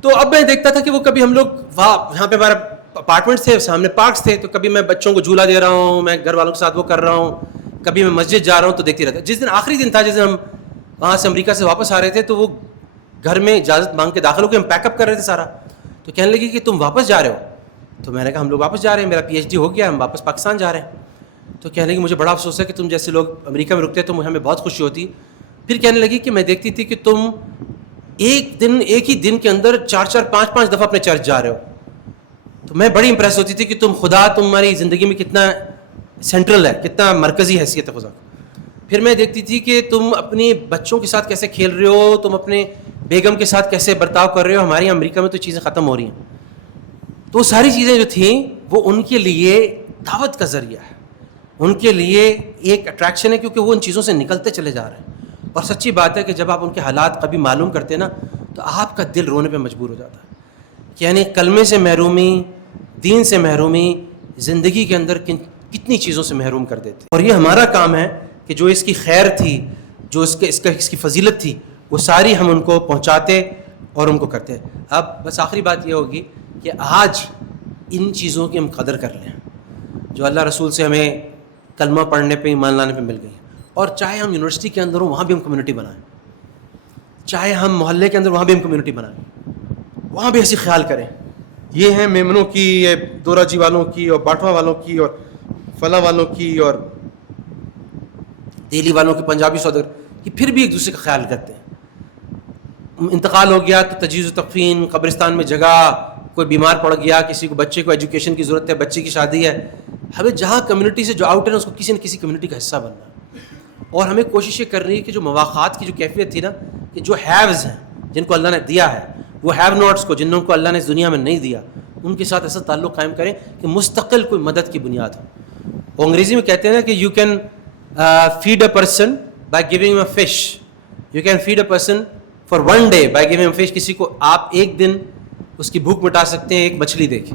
تو اب میں دیکھتا تھا کہ وہ کبھی ہم لوگ یہاں پہ ہمارا اپارٹمنٹس تھے، سامنے پارکس تھے، تو کبھی میں بچوں کو جھولا دے رہا ہوں، میں گھر والوں کے ساتھ وہ کر رہا ہوں، کبھی میں مسجد جا رہا ہوں، تو دیکھتی رہتا. جس دن آخری دن تھا، جس دن ہم وہاں سے امریکہ سے واپس آ رہے تھے، تو وہ گھر میں اجازت مانگ کے داخل ہو کے ہم پیک اپ کر رہے تھے سارا. تو کہنے لگی کہ تم واپس جا رہے ہو؟ تو میں نے کہا ہم لوگ واپس جا رہے ہیں، میرا PhD ہو گیا، ہم واپس پاکستان جا رہے ہیں. تو کہنے لگی مجھے بڑا افسوس ہے کہ تم جیسے لوگ امریکہ میں رکتے تو ہمیں بہت خوشی ہوتی. پھر کہنے لگی کہ میں دیکھتی تھی کہ تم ایک ہی دن کے اندر 4 5 دفعہ اپنے چرچ جا رہے ہو. تو میں بڑی امپریس ہوتی تھی کہ خدا تمہاری زندگی میں کتنا سینٹرل ہے، کتنا مرکزی حیثیت ہے خدا. پھر میں دیکھتی تھی کہ تم اپنے بچوں کے ساتھ کیسے کھیل رہے ہو، تم اپنے بیگم کے ساتھ کیسے برتاؤ کر رہے ہو. ہمارے یہاں امریکہ میں تو چیزیں ختم ہو رہی ہیں. تو ساری چیزیں جو تھیں وہ ان کے لیے دعوت کا ذریعہ ہے، ان کے لیے ایک اٹریکشن ہے، کیونکہ وہ ان چیزوں سے نکلتے چلے جا رہے ہیں. اور سچی بات ہے کہ جب آپ ان کے حالات کبھی معلوم کرتے ہیں نا، تو آپ کا دل رونے پہ مجبور ہو جاتا ہے. یعنی کلمے سے محرومی، دین سے محرومی زندگی کے اندر کتنی چیزوں سے محروم کر دیتے. اور یہ ہمارا کام ہے کہ جو اس کی خیر تھی، جو اس کی فضیلت تھی، وہ ساری ہم ان کو پہنچاتے اور ان کو کرتے. اب بس آخری بات یہ ہوگی کہ آج ان چیزوں کی ہم قدر کر لیں جو اللہ رسول سے ہمیں کلمہ پڑھنے پہ، ایمان لانے پہ مل گئی. اور چاہے ہم یونیورسٹی کے اندر ہوں، وہاں بھی ہم کمیونٹی بنائیں، چاہے ہم محلے کے اندر وہاں بھی ہم کمیونٹی بنائیں، وہاں بھی ایسی خیال کریں. یہ ہیں میمنوں کی، یہ دورا جی والوں کی، اور باٹوا والوں کی، اور فلاں والوں کی، اور دہلی والوں کی، پنجابی سوداگر کی، پھر بھی ایک دوسرے کا خیال کرتے ہیں. انتقال ہو گیا تو تجہیز و تکفین، قبرستان میں جگہ، کوئی بیمار پڑ گیا, کسی کو بچے کو ایجوکیشن کی ضرورت ہے, بچے کی شادی ہے, ہمیں جہاں کمیونٹی سے جو آؤٹ ہے اس کو کسی نہ کسی کمیونٹی کا حصہ بننا ہے. اور ہمیں کوشش یہ کرنی ہے کہ جو مواقعات کی جو کیفیت تھی نا, کہ جو ہیوز ہیں جن کو اللہ نے دیا ہے, وہ ہیو ناٹس کو جنہوں کو اللہ نے اس دنیا میں نہیں دیا, ان کے ساتھ ایسا تعلق قائم کریں کہ مستقل کوئی مدد کی بنیاد ہو. وہ انگریزی میں کہتے ہیں نا کہ you can feed a person by giving a fish, you can feed a person for one day by giving a fish. کسی کو آپ ایک دن اس کی بھوک مٹا سکتے ہیں ایک مچھلی دے کے,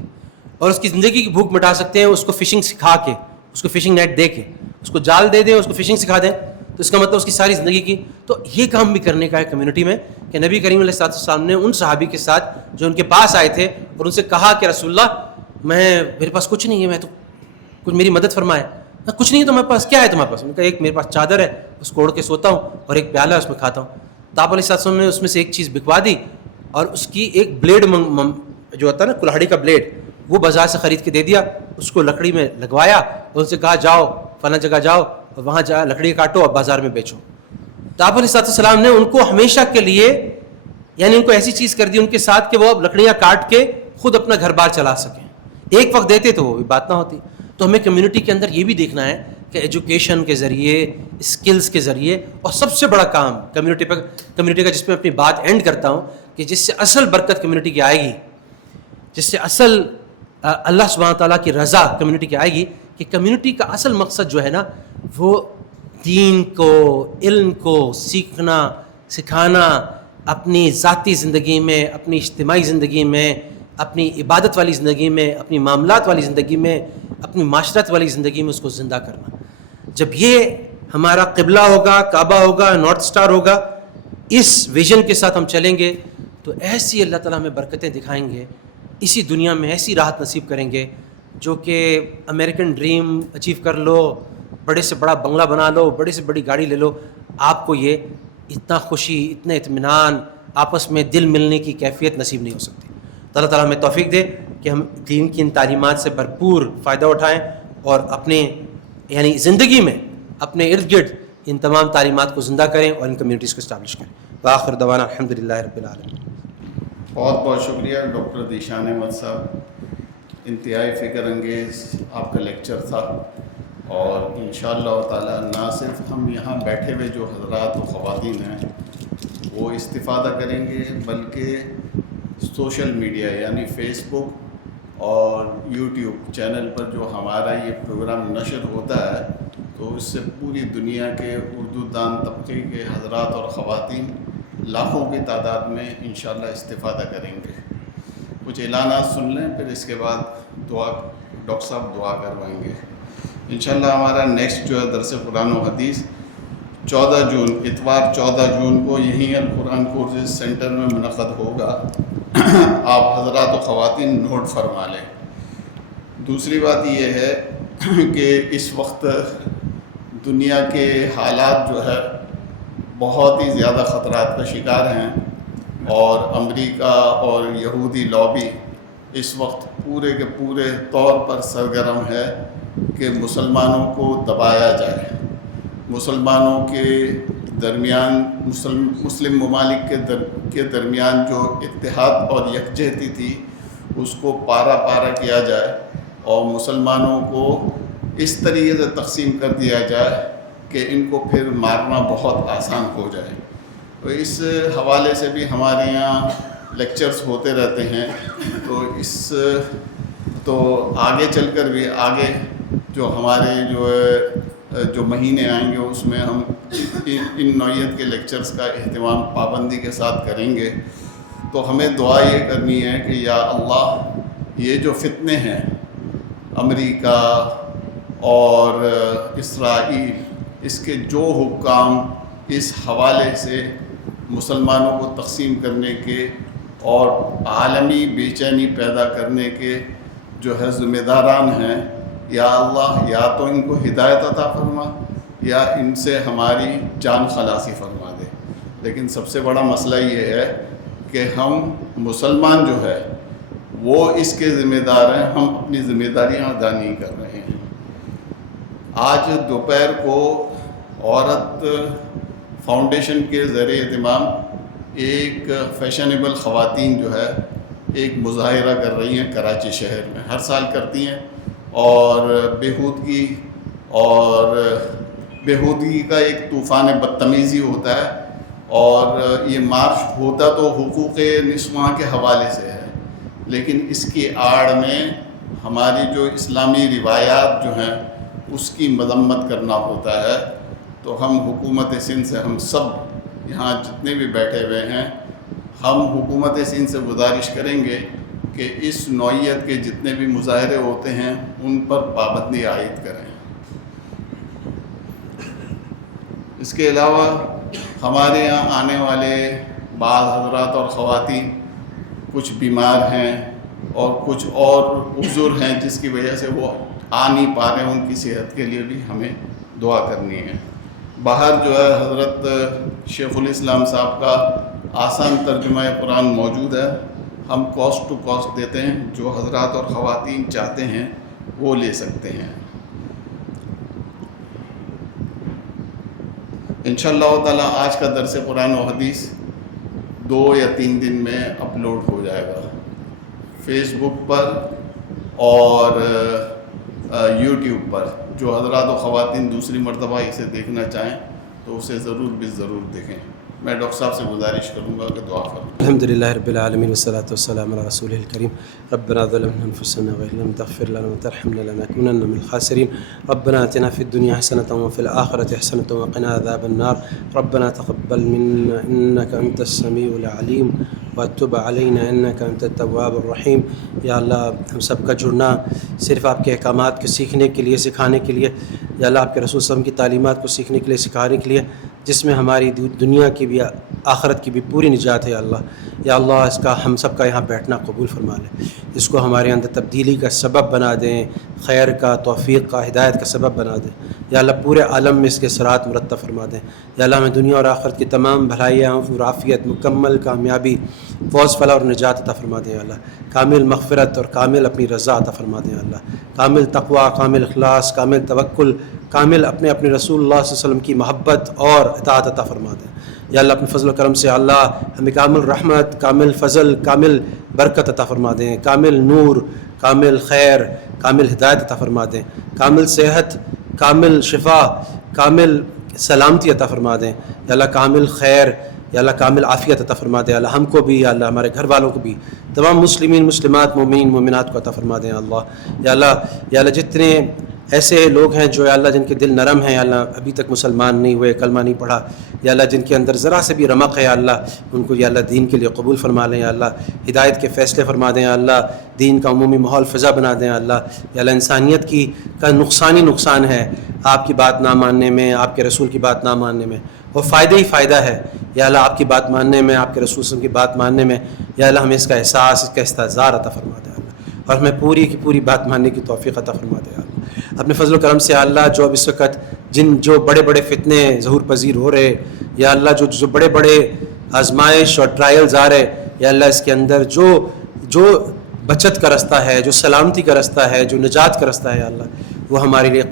اور اس کی زندگی کی بھوک مٹا سکتے ہیں اس کو فشنگ سکھا کے, اس کو فشنگ نیٹ دے کے, اس کو جال دے دیں, اس کو فشنگ سکھا دیں, تو اس کا مطلب اس کی ساری زندگی کی. تو یہ کام بھی کرنے کا ہے کمیونٹی میں, کہ نبی کریم علیہ السلام نے ان صحابی کے ساتھ جو ان کے پاس آئے تھے اور ان سے کہا کہ رسول اللہ میرے پاس کچھ نہیں ہے, میں تو کچھ میری مدد فرمائے. کچھ نہیں ہے تمہارے پاس, کیا ہے تمہارے پاس؟ ان کا ایک میرے پاس چادر ہے, اس کو اوڑھ کے سوتا ہوں, اور ایک پیالہ ہے اس میں کھاتا ہوں. تو آپ علیہ السلام نے اس میں سے ایک چیز بکوا دی, اور اس کی ایک بلیڈ جو ہوتا ہے نا کلہاڑی کا بلیڈ, وہ بازار سے خرید کے دے دیا, اس کو لکڑی میں لگوایا, اور ان سے کہا جاؤ فلاں جگہ جاؤ اور وہاں جا لکڑی کاٹو اور بازار میں بیچو. تو آپ علیہ السلام نے ان کو ہمیشہ کے لیے, یعنی ان کو ایسی چیز کر دی ان کے ساتھ کہ وہ اب لکڑیاں کاٹ کے خود اپنا گھر بار چلا سکیں. ایک وقت دیتے تو وہ بات نہ ہوتی. تو ہمیں کمیونٹی کے اندر یہ بھی دیکھنا ہے کہ ایجوکیشن کے ذریعے, اسکلز کے ذریعے, اور سب سے بڑا کام کمیونٹی کا جس میں اپنی بات اینڈ کرتا ہوں, کہ جس سے اصل برکت کمیونٹی کی آئے گی, جس سے اصل اللہ سبحانہ تعالیٰ کی رضا کمیونٹی کی آئے گی, کہ کمیونٹی کا اصل مقصد جو ہے نا وہ دین کو, علم کو سیکھنا سکھانا, اپنی ذاتی زندگی میں, اپنی اجتماعی زندگی میں, اپنی عبادت والی زندگی میں, اپنی معاملات والی زندگی میں, اپنی معاشرت والی زندگی میں اس کو زندہ کرنا. جب یہ ہمارا قبلہ ہوگا, کعبہ ہوگا, نارتھ اسٹار ہوگا, اس ویژن کے ساتھ ہم چلیں گے تو ایسی اللہ تعالیٰ ہمیں برکتیں دکھائیں گے, اسی دنیا میں ایسی راحت نصیب کریں گے, جو کہ امریکن ڈریم اچیو کر لو, بڑے سے بڑا بنگلہ بنا لو, بڑی سے بڑی گاڑی لے لو, آپ کو یہ اتنا خوشی, اتنا اطمینان, آپس میں دل ملنے کی کیفیت نصیب نہیں ہو سکتی. تو اللہ تعالیٰ ہمیں توفیق دے کہ ہم دین کی ان تعلیمات سے بھرپور فائدہ اٹھائیں, اور اپنے یعنی زندگی میں اپنے ارد گرد ان تمام تعلیمات کو زندہ کریں اور ان کمیونٹیز کو اسٹیبلش کریں. وآخر دعوانا الحمدللہ رب العالمین. بہت بہت شکریہ ڈاکٹر ذیشان احمد صاحب, انتہائی فکر انگیز آپ کا لیکچر تھا. اور انشاءاللہ تعالیٰ نہ صرف ہم یہاں بیٹھے ہوئے جو حضرات و خواتین ہیں وہ استفادہ کریں گے, بلکہ سوشل میڈیا یعنی فیس بک اور یوٹیوب چینل پر جو ہمارا یہ پروگرام نشر ہوتا ہے تو اس سے پوری دنیا کے اردو دان طبقے کے حضرات اور خواتین لاکھوں کی تعداد میں انشاءاللہ استفادہ کریں گے. کچھ اعلانات سن لیں, پھر اس کے بعد دعا, ڈاکٹر صاحب دعا کروائیں گے. انشاءاللہ ہمارا نیکسٹ جو ہے درس قرآن و حدیث 14 جون اتوار 14 جون کو یہیں القرآن کورسز سینٹر میں منعقد ہوگا. آپ حضرات و خواتین نوٹ فرما لیں. دوسری بات یہ ہے کہ اس وقت دنیا کے حالات جو ہے بہت ہی زیادہ خطرات کا شکار ہیں, اور امریکہ اور یہودی لابی اس وقت پورے کے پورے طور پر سرگرم ہے کہ مسلمانوں کو دبایا جائے. مسلمانوں کے درمیان, مسلم ممالک کے درمیان جو اتحاد اور یکجہتی تھی اس کو پارا پارا کیا جائے, اور مسلمانوں کو اس طریقے سے تقسیم کر دیا جائے کہ ان کو پھر مارنا بہت آسان ہو جائے. تو اس حوالے سے بھی ہمارے یہاں لیکچرز ہوتے رہتے ہیں. تو آگے چل کر بھی آگے جو ہمارے جو مہینے آئیں گے اس میں ہم ان نوعیت کے لیکچرز کا اہتمام پابندی کے ساتھ کریں گے. تو ہمیں دعا یہ کرنی ہے کہ یا اللہ یہ جو فتنے ہیں امریکہ اور اسرائیل, اس کے جو حکام اس حوالے سے مسلمانوں کو تقسیم کرنے کے اور عالمی بے چینی پیدا کرنے کے جو ہے ذمہ داران ہیں, یا اللہ یا تو ان کو ہدایت عطا فرما یا ان سے ہماری جان خلاصی فرما دے. لیکن سب سے بڑا مسئلہ یہ ہے کہ ہم مسلمان جو ہے وہ اس کے ذمہ دار ہیں, ہم اپنی ذمہ داریاں ادا نہیں کر رہے ہیں. آج دوپہر کو عورت فاؤنڈیشن کے زیر اہتمام ایک فیشنیبل خواتین جو ہے ایک مظاہرہ کر رہی ہیں کراچی شہر میں، ہر سال کرتی ہیں، اور بےہودگی کا ایک طوفان بدتمیزی ہوتا ہے، اور یہ مارچ ہوتا تو حقوق نسواں کے حوالے سے ہے، لیکن اس کی آڑ میں ہماری جو اسلامی روایات جو ہیں اس کی مذمت کرنا ہوتا ہے۔ تو ہم حکومت سندھ سے، ہم سب یہاں جتنے بھی بیٹھے ہوئے ہیں، ہم حکومت سندھ سے گزارش کریں گے کہ اس نوعیت کے جتنے بھی مظاہرے ہوتے ہیں ان پر پابندی عائد کریں۔ اس کے علاوہ ہمارے یہاں آنے والے بعض حضرات اور خواتین کچھ بیمار ہیں اور کچھ اور عذر ہیں جس کی وجہ سے وہ آ نہیں پا رہے ہیں، ان کی صحت کے لیے بھی ہمیں دعا کرنی ہے۔ باہر جو ہے حضرت شیخ الاسلام صاحب کا آسان ترجمہ قرآن موجود ہے، ہم کاسٹ ٹو کاسٹ دیتے ہیں، جو حضرات اور خواتین چاہتے ہیں وہ لے سکتے ہیں۔ انشاءاللہ تعالی آج کا درس قرآن و حدیث 2 یا 3 دن میں اپلوڈ ہو جائے گا فیس بک پر اور یوٹیوب پر۔ جو حضرات و خواتین دوسری مرتبہ اسے دیکھنا چاہیں تو اسے ضرور دیکھیں۔ میں ڈاکٹر صاحب سے گزارش کروں گا کہ دعا کریں۔ الحمدللہ رب العالمین والصلاة والسلام علی رسولہ الکریم۔ ربنا ظلمنا انفسنا وإن لم تغفر لنا وترحمنا لنكونن من الخاسرین۔ ربنا آتنا فی الدنیا حسنة وفی الآخرة حسنة وقنا عذاب النار۔ ربنا تقبل منا انک انت السمیع العلیم وتب علینا انک انت التواب الرحیم۔ یا اللہ ہم سب کا جڑنا صرف آپ کے احکامات کو سیکھنے کے لیے، سکھانے کے لیے، یا اللہ آپ کے رسول صلی اللہ علیہ وسلم کی تعلیمات کو سیکھنے کے لیے، سکھانے کے لیے، جس میں ہماری دنیا کی بھی آخرت کی بھی پوری نجات ہے۔ یا اللہ اس کا ہم سب کا یہاں بیٹھنا قبول فرما لیں، اس کو ہمارے اندر تبدیلی کا سبب بنا دیں، خیر کا، توفیق کا، ہدایت کا سبب بنا دیں۔ یا اللہ پورے عالم میں اس کے اثرات مرتب فرما دیں۔ یا اللہ ہمیں دنیا اور آخرت کی تمام بھلائیاں اور عافیت، مکمل کامیابی، فوز فلاح اور نجات عطا فرما دیں۔ یا اللہ کامل مغفرت اور کامل اپنی رضا عطا فرما دیں۔ یا اللہ کامل تقوی، کامل اخلاص، کامل توکل، کامل اپنے رسول اللہ صلی اللہ علیہ وسلم کی محبت اور اطاعت عطا فرما دیں۔ یا اللہ اپنے فضل و کرم سے اللہ ہمیں کامل رحمت، کامل فضل، کامل برکت عطا فرما دیں، کامل نور، کامل خیر، کامل ہدایت عطا فرما دیں، کامل صحت، کامل شفا، کامل سلامتی عطا فرما دیں۔ یا اللہ کامل خیر، یا اللہ کامل عافیت عطا فرما دیں۔ اللہ ہم کو بھی، یا اللہ ہمارے گھر والوں کو بھی، تمام مسلمین، مسلمات، مومنین، مومنات کو عطا فرما دیں۔ یا اللہ جتنے ایسے لوگ ہیں جو یا اللہ جن کے دل نرم ہیں، یا اللہ ابھی تک مسلمان نہیں ہوئے، کلمہ نہیں پڑھا، یا اللہ جن کے اندر ذرا سے بھی رمق ہے، یا اللہ ان کو یا اللہ دین کے لیے قبول فرما لیں۔ یا اللہ ہدایت کے فیصلے فرما دیں۔ یا اللہ دین کا عمومی ماحول فضا بنا دیں۔ یا اللہ انسانیت کا نقصان ہے آپ کی بات نہ ماننے میں، آپ کے رسول کی بات نہ ماننے میں، وہ فائدہ ہی فائدہ ہے یا اللہ آپ کی بات ماننے میں، آپ کے رسول صلی اللہ علیہ وسلم کی بات ماننے میں۔ یا اللہ ہمیں اس کا احساس، اس کا استحضار عطا فرما دے اللہ، اور ہمیں پوری کی پوری بات ماننے کی توفیق عطا فرما دے اللہ۔ اپنے فضل و کرم سے اللہ جو اب اس وقت جو بڑے بڑے فتنے ظہور پذیر ہو رہے، یا اللہ جو بڑے بڑے آزمائش اور ٹرائلز آ رہے، یا اللہ اس کے اندر جو بچت کا رستہ ہے، جو سلامتی کا رستہ ہے، جو نجات کا رستہ ہے، یا اللہ وہ ہمارے لیے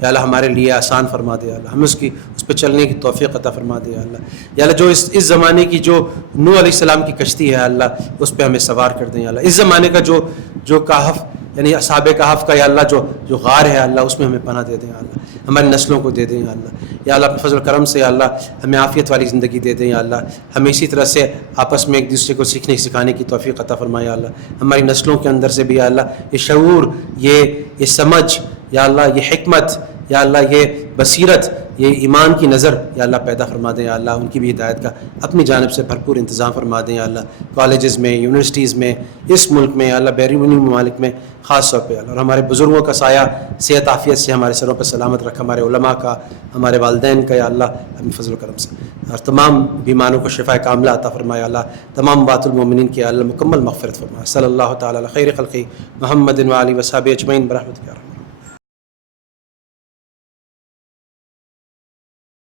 یا اللہ ہمارے لیے آسان فرما دے اللہ، ہمیں اس پہ چلنے کی توفیق عطا فرما دے اللہ۔ یا اللہ جو اس زمانے کی جو نوح علیہ السلام کی کشتی ہے اللہ، اس پہ ہمیں سوار کر دیں یا اللہ۔ اس زمانے کا جو کہف یعنی اصحاب کہف کا یا اللہ جو غار ہے اللہ، اس میں ہمیں پناہ دے دیں یا اللہ، ہماری نسلوں کو دے دیں یا اللہ۔ یا اللہ اپنے فضل و کرم سے یا اللہ ہمیں عافیت والی زندگی دے دیں یا اللہ، ہمیں اسی طرح سے آپس میں ایک دوسرے کو سیکھنے سکھانے کی توفیق عطا فرمائے یا اللہ۔ ہماری نسلوں کے اندر سے بھی یا اللہ یہ شعور، یہ سمجھ یا اللہ، یہ حکمت یا اللہ، یہ بصیرت، یہ ایمان کی نظر یا اللہ پیدا فرما دیں یا اللہ، ان کی بھی ہدایت کا اپنی جانب سے بھرپور انتظام فرما دیں یا اللہ، کالجز میں، یونیورسٹیز میں، اس ملک میں یا اللہ، بیرونی ممالک میں خاص طور پہ اللہ، اور ہمارے بزرگوں کا سایہ صحت عافیت سے ہمارے سروں پہ سلامت رکھ، ہمارے علماء کا، ہمارے والدین کا یا اللہ اپنے فضل و کرم سے، اور تمام بیماروں کو شفا کاملہ عطا فرمائے یا اللہ، تمام بات المومنین کی اللہ مکمل مغفرت فرمائے۔ صلی اللہ تعالیٰ علی خیر خلقہ محمد و آلہ و صحبہ اجمعین برحمتک یا رحمۃ۔